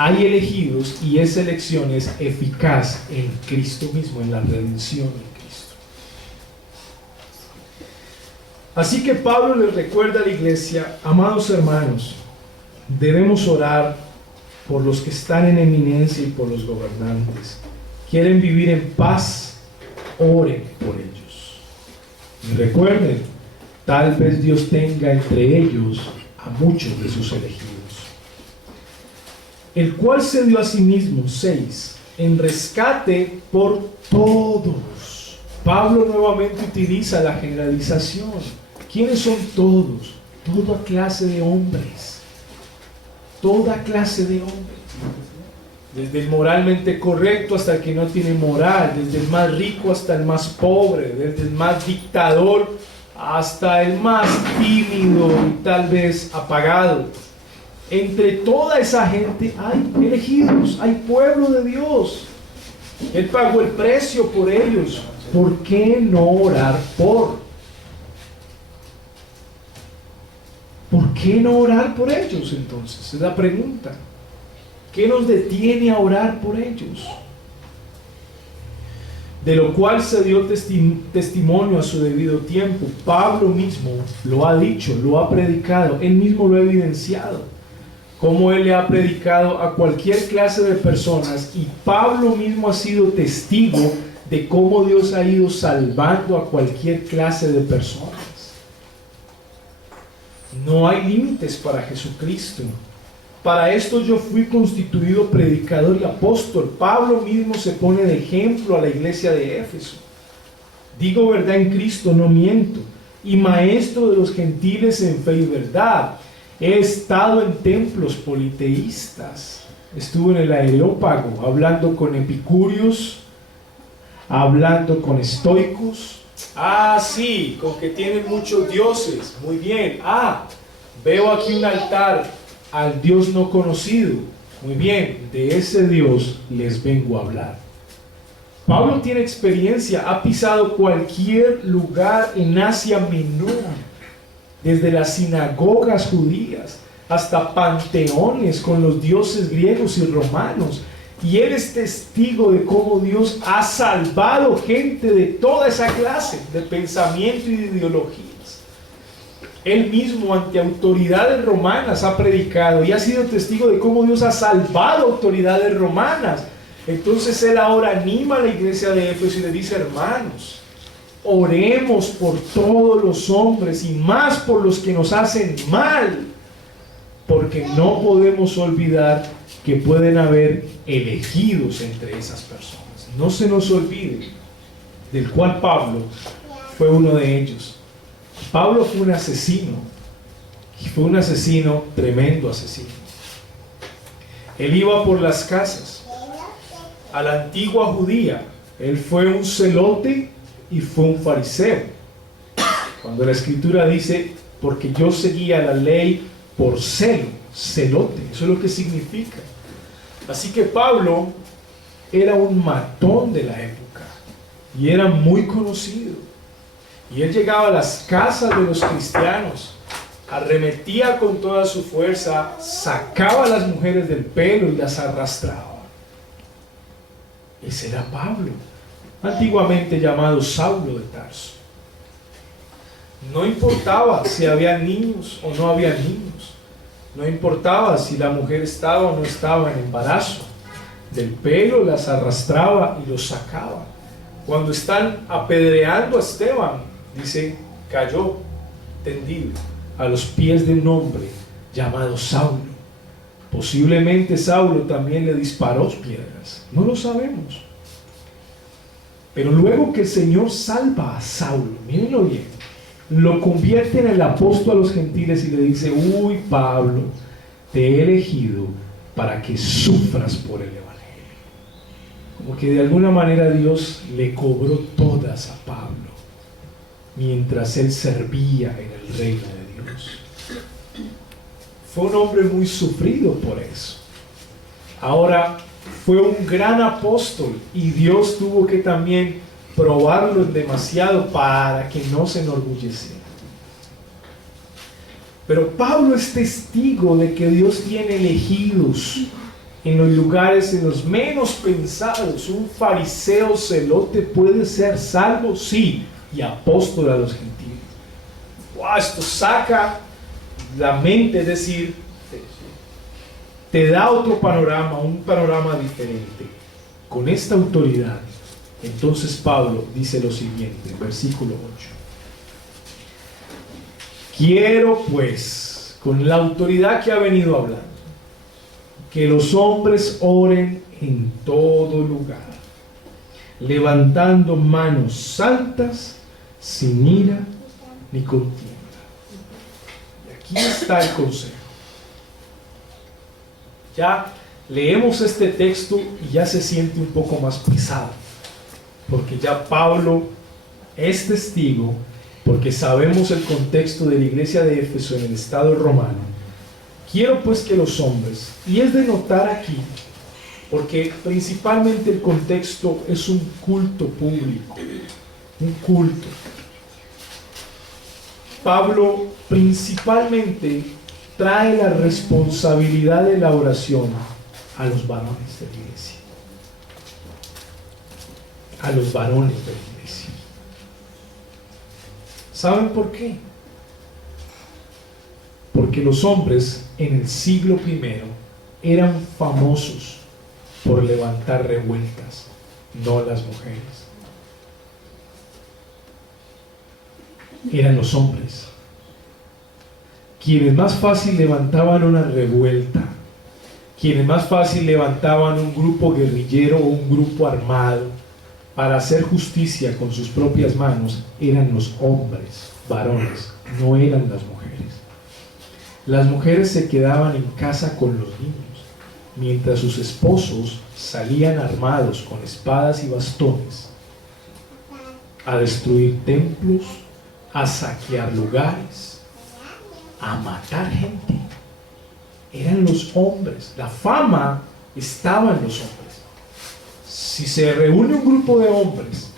hay elegidos, y esa elección es eficaz en Cristo mismo, en la redención en Cristo. Así que Pablo les recuerda a la iglesia: amados hermanos, debemos orar por los que están en eminencia y por los gobernantes. ¿Quieren vivir en paz? Oren por ellos. Y recuerden, tal vez Dios tenga entre ellos a muchos de sus elegidos. El cual se dio a sí mismo, 6, en rescate por todos. Pablo nuevamente utiliza la generalización. ¿Quiénes son todos? Toda clase de hombres. Toda clase de hombres. Desde el moralmente correcto hasta el que no tiene moral, desde el más rico hasta el más pobre, desde el más dictador hasta el más tímido y tal vez apagado. Entre toda esa gente hay elegidos, hay pueblo de Dios. Él pagó el precio por ellos. ¿Por qué no orar por? ¿Por qué no orar por ellos entonces? Es la pregunta. ¿Qué nos detiene a orar por ellos? De lo cual se dio testimonio a su debido tiempo. Pablo mismo lo ha dicho, lo ha predicado, él mismo lo ha evidenciado. Como él le ha predicado a cualquier clase de personas, y Pablo mismo ha sido testigo de cómo Dios ha ido salvando a cualquier clase de personas. No hay límites para Jesucristo. Para esto yo fui constituido predicador y apóstol. Pablo mismo se pone de ejemplo a la iglesia de Éfeso. Digo verdad en Cristo, no miento. Y maestro de los gentiles en fe y verdad. He estado en templos politeístas. Estuve en el Areópago, hablando con epicúreos, hablando con estoicos. Ah, sí, con que tienen muchos dioses. Muy bien. Ah, veo aquí un altar al Dios no conocido. Muy bien, de ese Dios les vengo a hablar. Pablo tiene experiencia, ha pisado cualquier lugar en Asia Menor, desde las sinagogas judías hasta panteones con los dioses griegos y romanos, y él es testigo de cómo Dios ha salvado gente de toda esa clase de pensamiento y de ideologías. Él mismo ante autoridades romanas ha predicado y ha sido testigo de cómo Dios ha salvado autoridades romanas. Entonces él ahora anima a la iglesia de Éfeso y le dice: hermanos, oremos por todos los hombres y más por los que nos hacen mal, porque no podemos olvidar que pueden haber elegidos entre esas personas. No se nos olvide, del cual Pablo fue uno de ellos. Pablo fue un asesino, y fue un asesino, tremendo asesino. Él iba por las casas a la antigua judía. Él fue un celote y fue un fariseo. Cuando la escritura dice: porque yo seguía la ley por celo, celote, eso es lo que significa. Así que Pablo era un matón de la época y era muy conocido. Y él llegaba a las casas de los cristianos arremetía con toda su fuerza, sacaba a las mujeres del pelo y las arrastraba. Ese era Pablo, antiguamente llamado Saulo de Tarso. No importaba si había niños o no había niños, no importaba si la mujer estaba o no estaba en embarazo, del pelo las arrastraba y los sacaba. Cuando están apedreando a Esteban, dice, cayó tendido a los pies de un hombre llamado Saulo. Posiblemente Saulo también le disparó piedras, no lo sabemos. Pero luego que el Señor salva a Saulo, mírenlo bien, lo convierte en el apóstol a los gentiles y le dice, uy Pablo, te he elegido para que sufras por el Evangelio. Como que de alguna manera Dios le cobró todas a Pablo mientras él servía en el reino de Dios. Fue un hombre muy sufrido por eso. Ahora, fue un gran apóstol y Dios tuvo que también probarlo demasiado para que no se enorgulleciera. Pero Pablo es testigo de que Dios tiene elegidos en los lugares en los menos pensados. Un fariseo celote puede ser salvo, sí, y apóstol a los gentiles. Wow, esto saca la mente, es decir, te da otro panorama, un panorama diferente. Con esta autoridad, entonces Pablo dice lo siguiente, versículo 8. Quiero pues, con la autoridad que ha venido hablando, que los hombres oren en todo lugar, levantando manos santas, sin ira ni contienda. Y aquí está el consejo. Ya leemos este texto y ya se siente un poco más pesado, porque ya Pablo es testigo, porque sabemos el contexto de la iglesia de Éfeso en el estado romano. Quiero pues que los hombres, y es de notar aquí, porque principalmente el contexto es un culto público, un culto. Pablo principalmente trae la responsabilidad de la oración a los varones de la iglesia. A los varones de la iglesia. ¿Saben por qué? Porque los hombres en el siglo I eran famosos por levantar revueltas, no las mujeres. Eran los hombres quienes más fácil levantaban una revuelta, quienes más fácil levantaban un grupo guerrillero o un grupo armado para hacer justicia con sus propias manos, eran los hombres, varones, no eran las mujeres. Las mujeres se quedaban en casa con los niños, mientras sus esposos salían armados con espadas y bastones a destruir templos, a saquear lugares, a matar gente. Eran los hombres. La fama estaba en los hombres. Si se reúne un grupo de hombres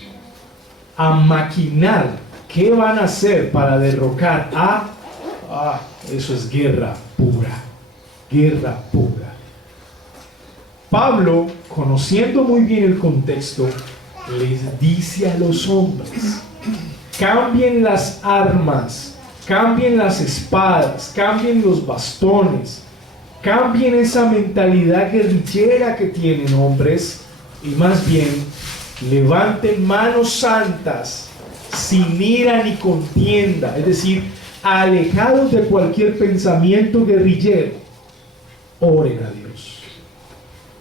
a maquinar qué van a hacer para derrocar eso es guerra pura. Guerra pura. Pablo, conociendo muy bien el contexto, les dice a los hombres: cambien las armas, cambien las espadas, cambien los bastones, cambien esa mentalidad guerrillera que tienen, hombres, y más bien levanten manos santas, sin ira ni contienda, es decir, alejados de cualquier pensamiento guerrillero. Oren a Dios.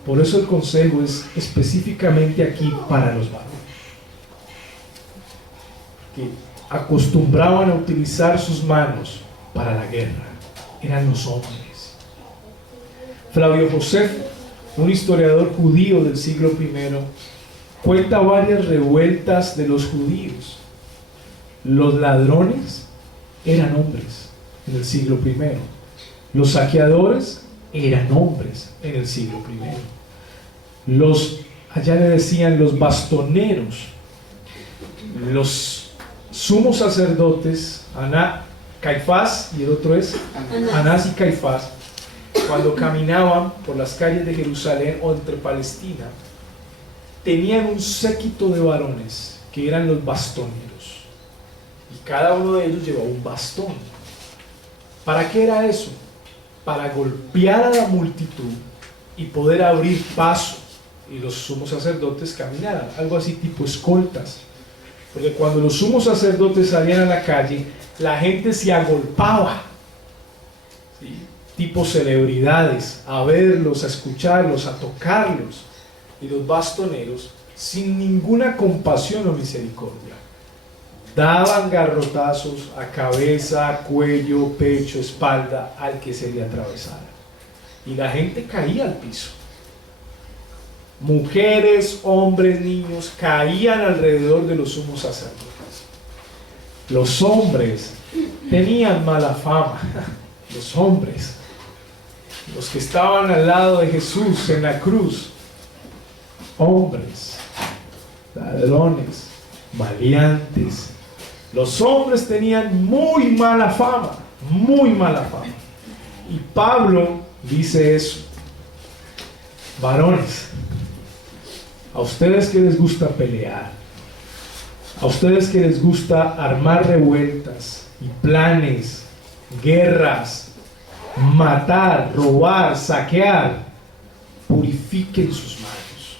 Por eso el consejo es específicamente aquí para los varones, que acostumbraban a utilizar sus manos para la guerra. Eran los hombres. Flavio Josefo, un historiador judío del siglo I, cuenta varias revueltas de los judíos. Los ladrones eran hombres en el siglo I. Los saqueadores eran hombres en el siglo I. Allá le decían los bastoneros, los sumos sacerdotes, Caifás y el otro es Anás y Caifás, cuando caminaban por las calles de Jerusalén o entre Palestina, tenían un séquito de varones que eran los bastoneros, y cada uno de ellos llevaba un bastón. ¿Para qué era eso? Para golpear a la multitud y poder abrir paso y los sumos sacerdotes caminaran, algo así tipo escoltas, porque cuando los sumos sacerdotes salían a la calle, la gente se agolpaba, ¿sí?, tipo celebridades, a verlos, a escucharlos, a tocarlos, y los bastoneros, sin ninguna compasión o misericordia, daban garrotazos a cabeza, cuello, pecho, espalda al que se le atravesara, y la gente caía al piso. Mujeres, hombres, niños caían alrededor de los sumos sacerdotes. Los hombres tenían mala fama. Los hombres, los que estaban al lado de Jesús en la cruz, hombres, ladrones, maleantes. Los hombres tenían muy mala fama, muy mala fama. Y Pablo dice eso: varones, a ustedes que les gusta pelear, a ustedes que les gusta armar revueltas y planes, guerras, matar, robar, saquear, purifiquen sus manos,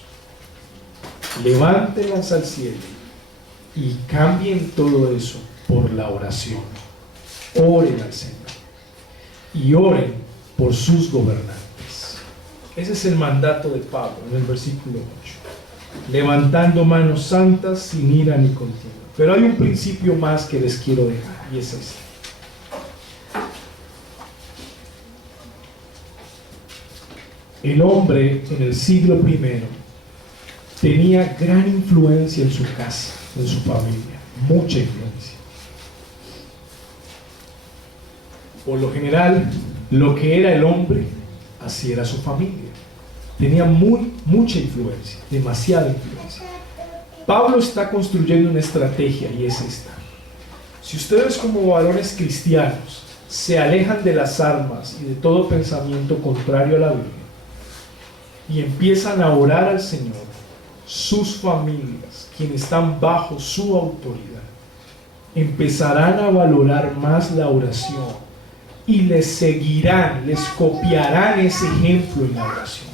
levántenlas al cielo y cambien todo eso por la oración. Oren al Señor y oren por sus gobernantes. Ese es el mandato de Pablo en el versículo 8. Levantando manos santas sin ira ni contienda. Pero hay un principio más que les quiero dejar, y es este: el hombre en el siglo I tenía gran influencia en su casa, en su familia, mucha influencia. Por lo general, lo que era el hombre, así era su familia. Tenía mucha influencia, demasiada influencia. Pablo está construyendo una estrategia, y es esta: si ustedes como varones cristianos se alejan de las armas y de todo pensamiento contrario a la Biblia y empiezan a orar al Señor, sus familias, quienes están bajo su autoridad, empezarán a valorar más la oración y les seguirán, les copiarán ese ejemplo en la oración.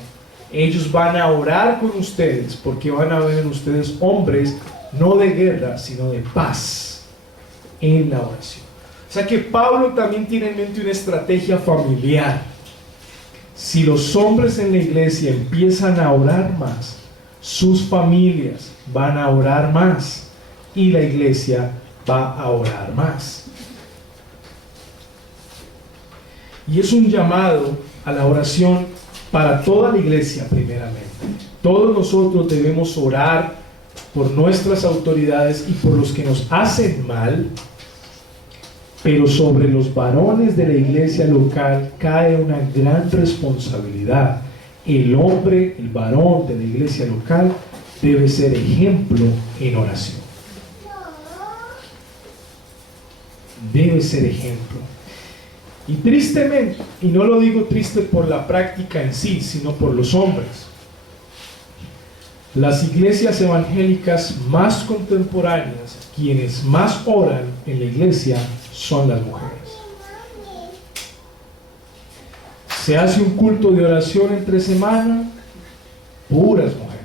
Ellos van a orar con ustedes porque van a ver en ustedes hombres no de guerra, sino de paz en la oración. O sea que Pablo también tiene en mente una estrategia familiar. Si los hombres en la iglesia empiezan a orar más, sus familias van a orar más y la iglesia va a orar más. Y es un llamado a la oración para toda la iglesia primeramente. Todos nosotros debemos orar por nuestras autoridades y por los que nos hacen mal, pero sobre los varones de la iglesia local cae una gran responsabilidad. El hombre, el varón de la iglesia local, debe ser ejemplo en oración. Debe ser ejemplo. Y tristemente, y no lo digo triste por la práctica en sí, sino por los hombres, las iglesias evangélicas más contemporáneas, quienes más oran en la iglesia, son las mujeres. Se hace un culto de oración entre semana, puras mujeres.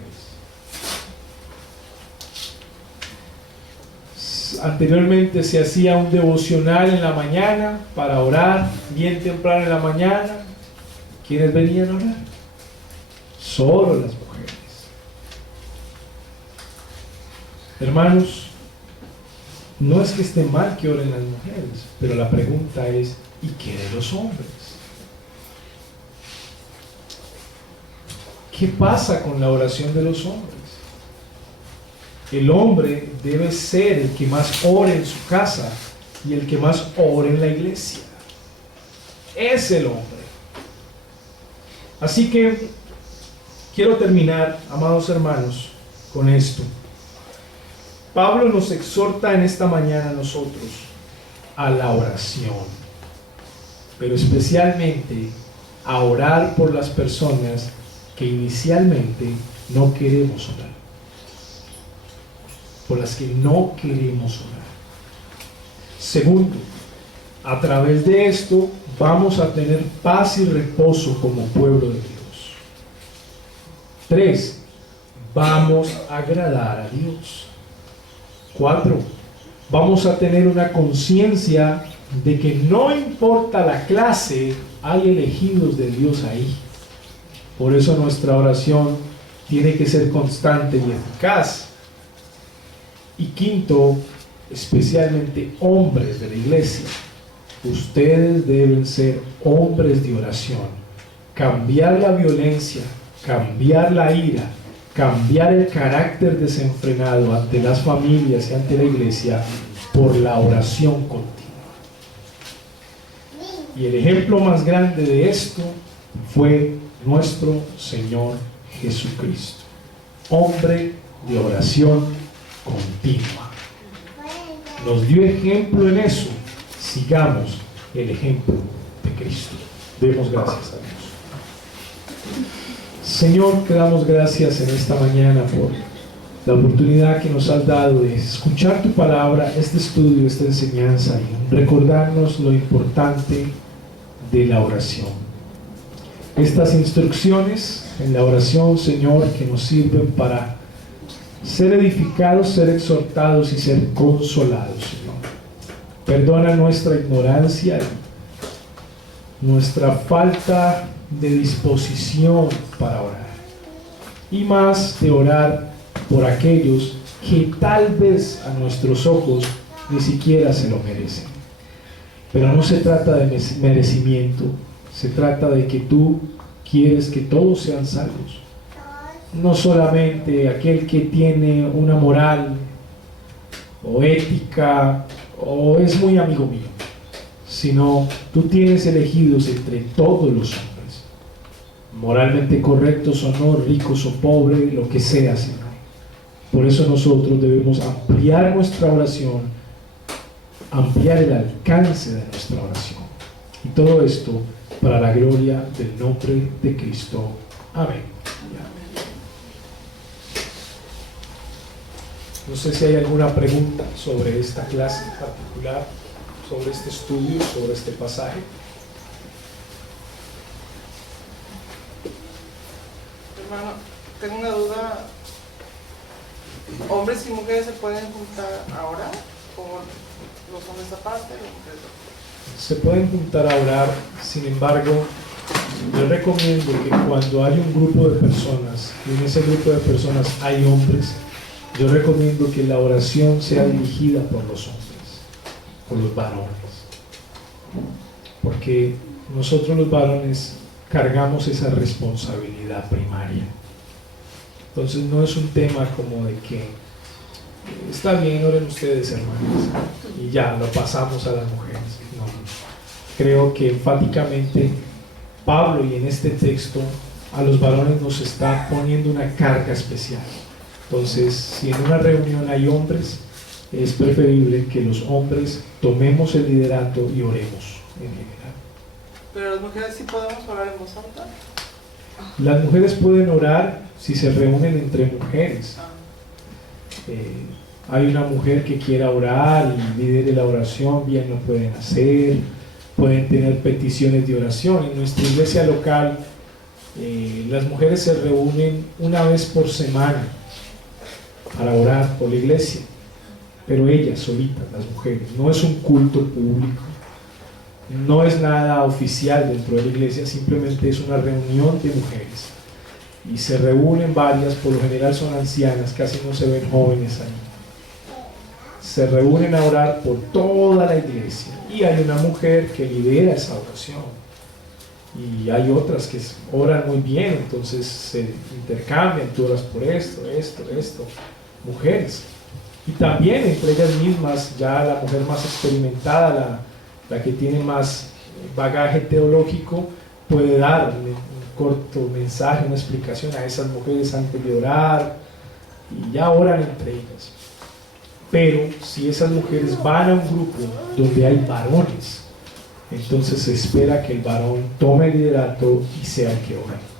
Anteriormente se hacía un devocional en la mañana para orar, bien temprano en la mañana. ¿Quiénes venían a orar? Solo las mujeres. Hermanos, no es que esté mal que oren las mujeres, pero la pregunta es: ¿y qué de los hombres? ¿Qué pasa con la oración de los hombres? El hombre debe ser el que más ore en su casa y el que más ore en la iglesia. Es el hombre. Así que quiero terminar, amados hermanos, con esto. Pablo nos exhorta en esta mañana a nosotros a la oración, pero especialmente a orar por las personas que inicialmente no queremos orar, por las que no queremos orar. Segundo, a través de esto vamos a tener paz y reposo como pueblo de Dios. 3, vamos a agradar a Dios. 4, vamos a tener una conciencia de que no importa la clase, hay elegidos de Dios ahí. Por eso nuestra oración tiene que ser constante y eficaz. Y 5, especialmente hombres de la iglesia, ustedes deben ser hombres de oración. Cambiar la violencia, cambiar la ira, cambiar el carácter desenfrenado ante las familias y ante la iglesia por la oración continua. Y el ejemplo más grande de esto fue nuestro Señor Jesucristo, hombre de oración continua. Nos dio ejemplo en eso. Sigamos el ejemplo de Cristo. Demos gracias a Dios. Señor, te damos gracias en esta mañana por la oportunidad que nos has dado de escuchar tu palabra, este estudio, esta enseñanza y recordarnos lo importante de la oración. Estas instrucciones en la oración, Señor, que nos sirven para ser edificados, ser exhortados y ser consolados, Señor. Perdona nuestra ignorancia y nuestra falta de disposición para orar. Y más de orar por aquellos que tal vez a nuestros ojos ni siquiera se lo merecen. Pero no se trata de merecimiento, se trata de que tú quieres que todos sean salvos. No solamente aquel que tiene una moral o ética o es muy amigo mío, sino tú tienes elegidos entre todos los hombres, moralmente correctos o no, ricos o pobres, lo que sea, Señor. Por eso nosotros debemos ampliar nuestra oración, ampliar el alcance de nuestra oración. Y todo esto para la gloria del nombre de Cristo. Amén. No sé si hay alguna pregunta sobre esta clase en particular, sobre este estudio, sobre este pasaje. Hermano, tengo una duda. ¿Hombres y mujeres se pueden juntar ahora? ¿O los hombres aparte? Se pueden juntar a orar, sin embargo, yo recomiendo que cuando hay un grupo de personas, y en ese grupo de personas hay hombres, yo recomiendo que la oración sea dirigida por los hombres, por los varones. Porque nosotros los varones cargamos esa responsabilidad primaria. Entonces no es un tema como de que está bien, oren ustedes, hermanos, y ya lo pasamos a las mujeres. No. Creo que enfáticamente Pablo, y en este texto, a los varones nos está poniendo una carga especial. Entonces, si en una reunión hay hombres, es preferible que los hombres tomemos el liderato y oremos en general. ¿Pero las mujeres sí podemos orar en voz alta? Las mujeres pueden orar si se reúnen entre mujeres. Hay una mujer que quiera orar y lidere la oración, bien lo pueden hacer, pueden tener peticiones de oración. En nuestra iglesia local, las mujeres se reúnen una vez por semana para orar por la iglesia, pero ellas solitas, las mujeres. No es un culto público, no es nada oficial dentro de la iglesia, simplemente es una reunión de mujeres y se reúnen varias, por lo general son ancianas, casi no se ven jóvenes ahí. Se reúnen a orar por toda la iglesia y hay una mujer que lidera esa oración y hay otras que oran muy bien, entonces se intercambian, tú oras por esto, mujeres. Y también entre ellas mismas, ya la mujer más experimentada, la que tiene más bagaje teológico, puede dar un corto mensaje, una explicación a esas mujeres antes de orar, y ya oran entre ellas. Pero si esas mujeres van a un grupo donde hay varones, entonces se espera que el varón tome el liderato y sea el que ore.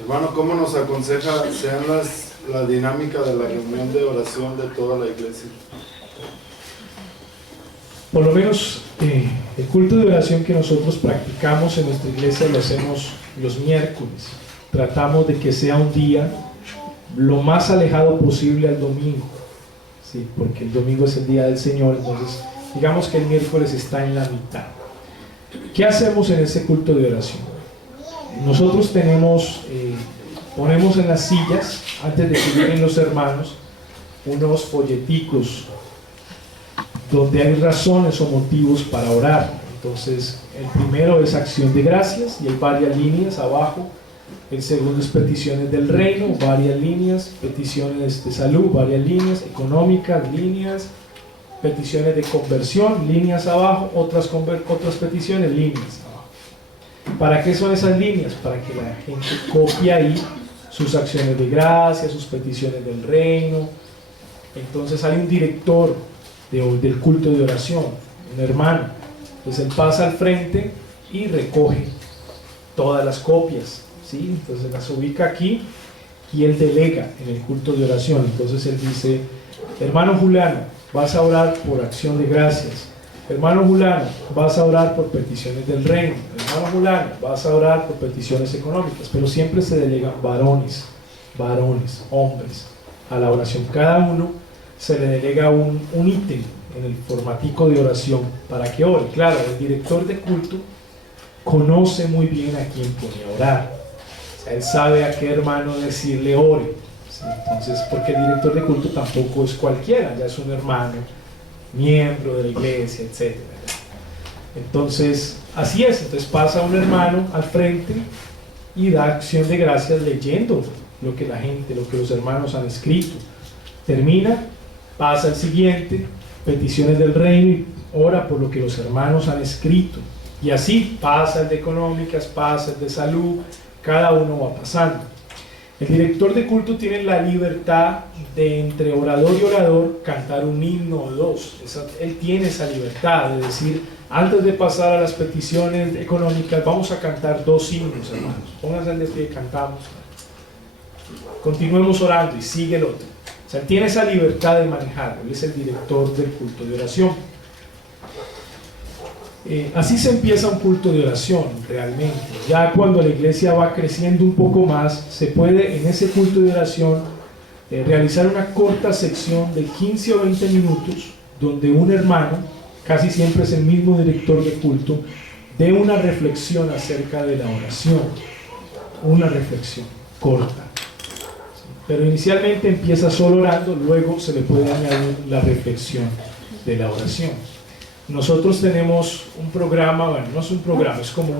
Hermano, ¿cómo nos aconseja sean la dinámica de la reunión de oración de toda la iglesia? Por lo menos el culto de oración que nosotros practicamos en nuestra iglesia lo hacemos los miércoles. Tratamos de que sea un día lo más alejado posible al domingo, ¿sí? Porque el domingo es el día del Señor, entonces digamos que el miércoles está en la mitad. ¿Qué hacemos en ese culto de oración? Nosotros ponemos en las sillas, antes de que lleguen los hermanos, unos folleticos donde hay razones o motivos para orar. Entonces, el primero es acción de gracias y hay varias líneas abajo. El segundo es peticiones del reino, varias líneas, peticiones de salud, varias líneas, económicas, líneas, peticiones de conversión, líneas abajo, otras peticiones, líneas abajo. ¿Para qué son esas líneas? Para que la gente copie ahí sus acciones de gracia, sus peticiones del reino. Entonces hay un director del culto de oración, un hermano. Entonces él pasa al frente y recoge todas las copias, ¿sí? Entonces las ubica aquí y él delega en el culto de oración. Entonces él dice: hermano Juliano, vas a orar por acción de gracias. Hermano Juliano, vas a orar por peticiones del reino. Hermano Juliano, vas a orar por peticiones económicas. Pero siempre se delegan varones, hombres, a la oración. Cada uno se le delega un ítem en el formatico de oración para que ore. Claro, el director de culto conoce muy bien a quién pone a orar. O sea, él sabe a qué hermano decirle ore, ¿sí? Entonces, porque el director de culto tampoco es cualquiera, ya es un hermano, miembro de la iglesia, etc. Entonces, así es. Entonces pasa un hermano al frente y da acción de gracias leyendo lo que los hermanos han escrito. Termina, pasa al siguiente, peticiones del reino, y ora por lo que los hermanos han escrito. Y así pasa el de económicas, pasa el de salud, cada uno va pasando. El director de culto tiene la libertad de, entre orador y orador, cantar un himno o dos. Él tiene esa libertad de decir: antes de pasar a las peticiones económicas, vamos a cantar 2 himnos, hermanos. Pónganse de pie, cantamos. Continuemos orando y sigue el otro. O sea, tiene esa libertad de manejarlo. Él es el director del culto de oración. Así se empieza un culto de oración realmente. Ya cuando la iglesia va creciendo un poco más, se puede en ese culto de oración realizar una corta sección de 15 o 20 minutos donde un hermano, casi siempre es el mismo director de culto, dé una reflexión acerca de la oración. Una reflexión corta. Pero inicialmente empieza solo orando, luego se le puede añadir la reflexión de la oración. Nosotros tenemos un programa, bueno, no es un programa, es como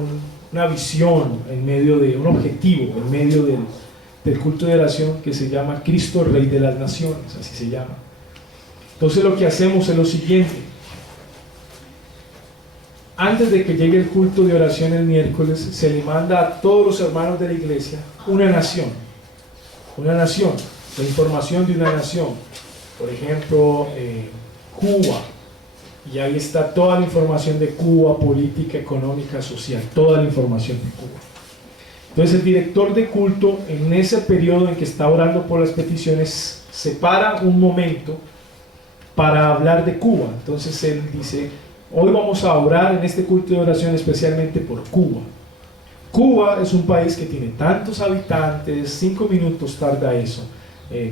una visión en medio de, un objetivo en medio del culto de oración que se llama Cristo Rey de las Naciones, así se llama. Entonces lo que hacemos es lo siguiente: antes de que llegue el culto de oración el miércoles, se le manda a todos los hermanos de la iglesia una nación, la información de una nación. Por ejemplo, Cuba, y ahí está toda la información de Cuba, política, económica, social, toda la información de Cuba. Entonces el director de culto, en ese periodo en que está orando por las peticiones, separa un momento para hablar de Cuba. Entonces él dice: hoy vamos a orar en este culto de oración especialmente por Cuba. Cuba es un país que tiene tantos habitantes, 5 minutos tarda eso.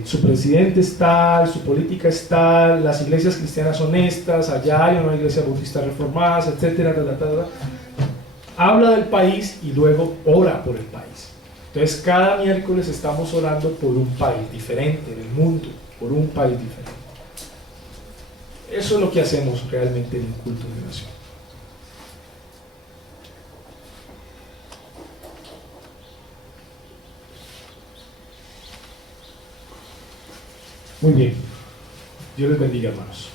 Su presidente es tal, su política es tal, las iglesias cristianas son estas, allá hay una iglesia bautista reformadas, etc. Habla del país y luego ora por el país. Entonces cada miércoles estamos orando por un país diferente del mundo, por un país diferente. Eso es lo que hacemos realmente en el culto de oración. Muy bien. Dios les bendiga, hermanos.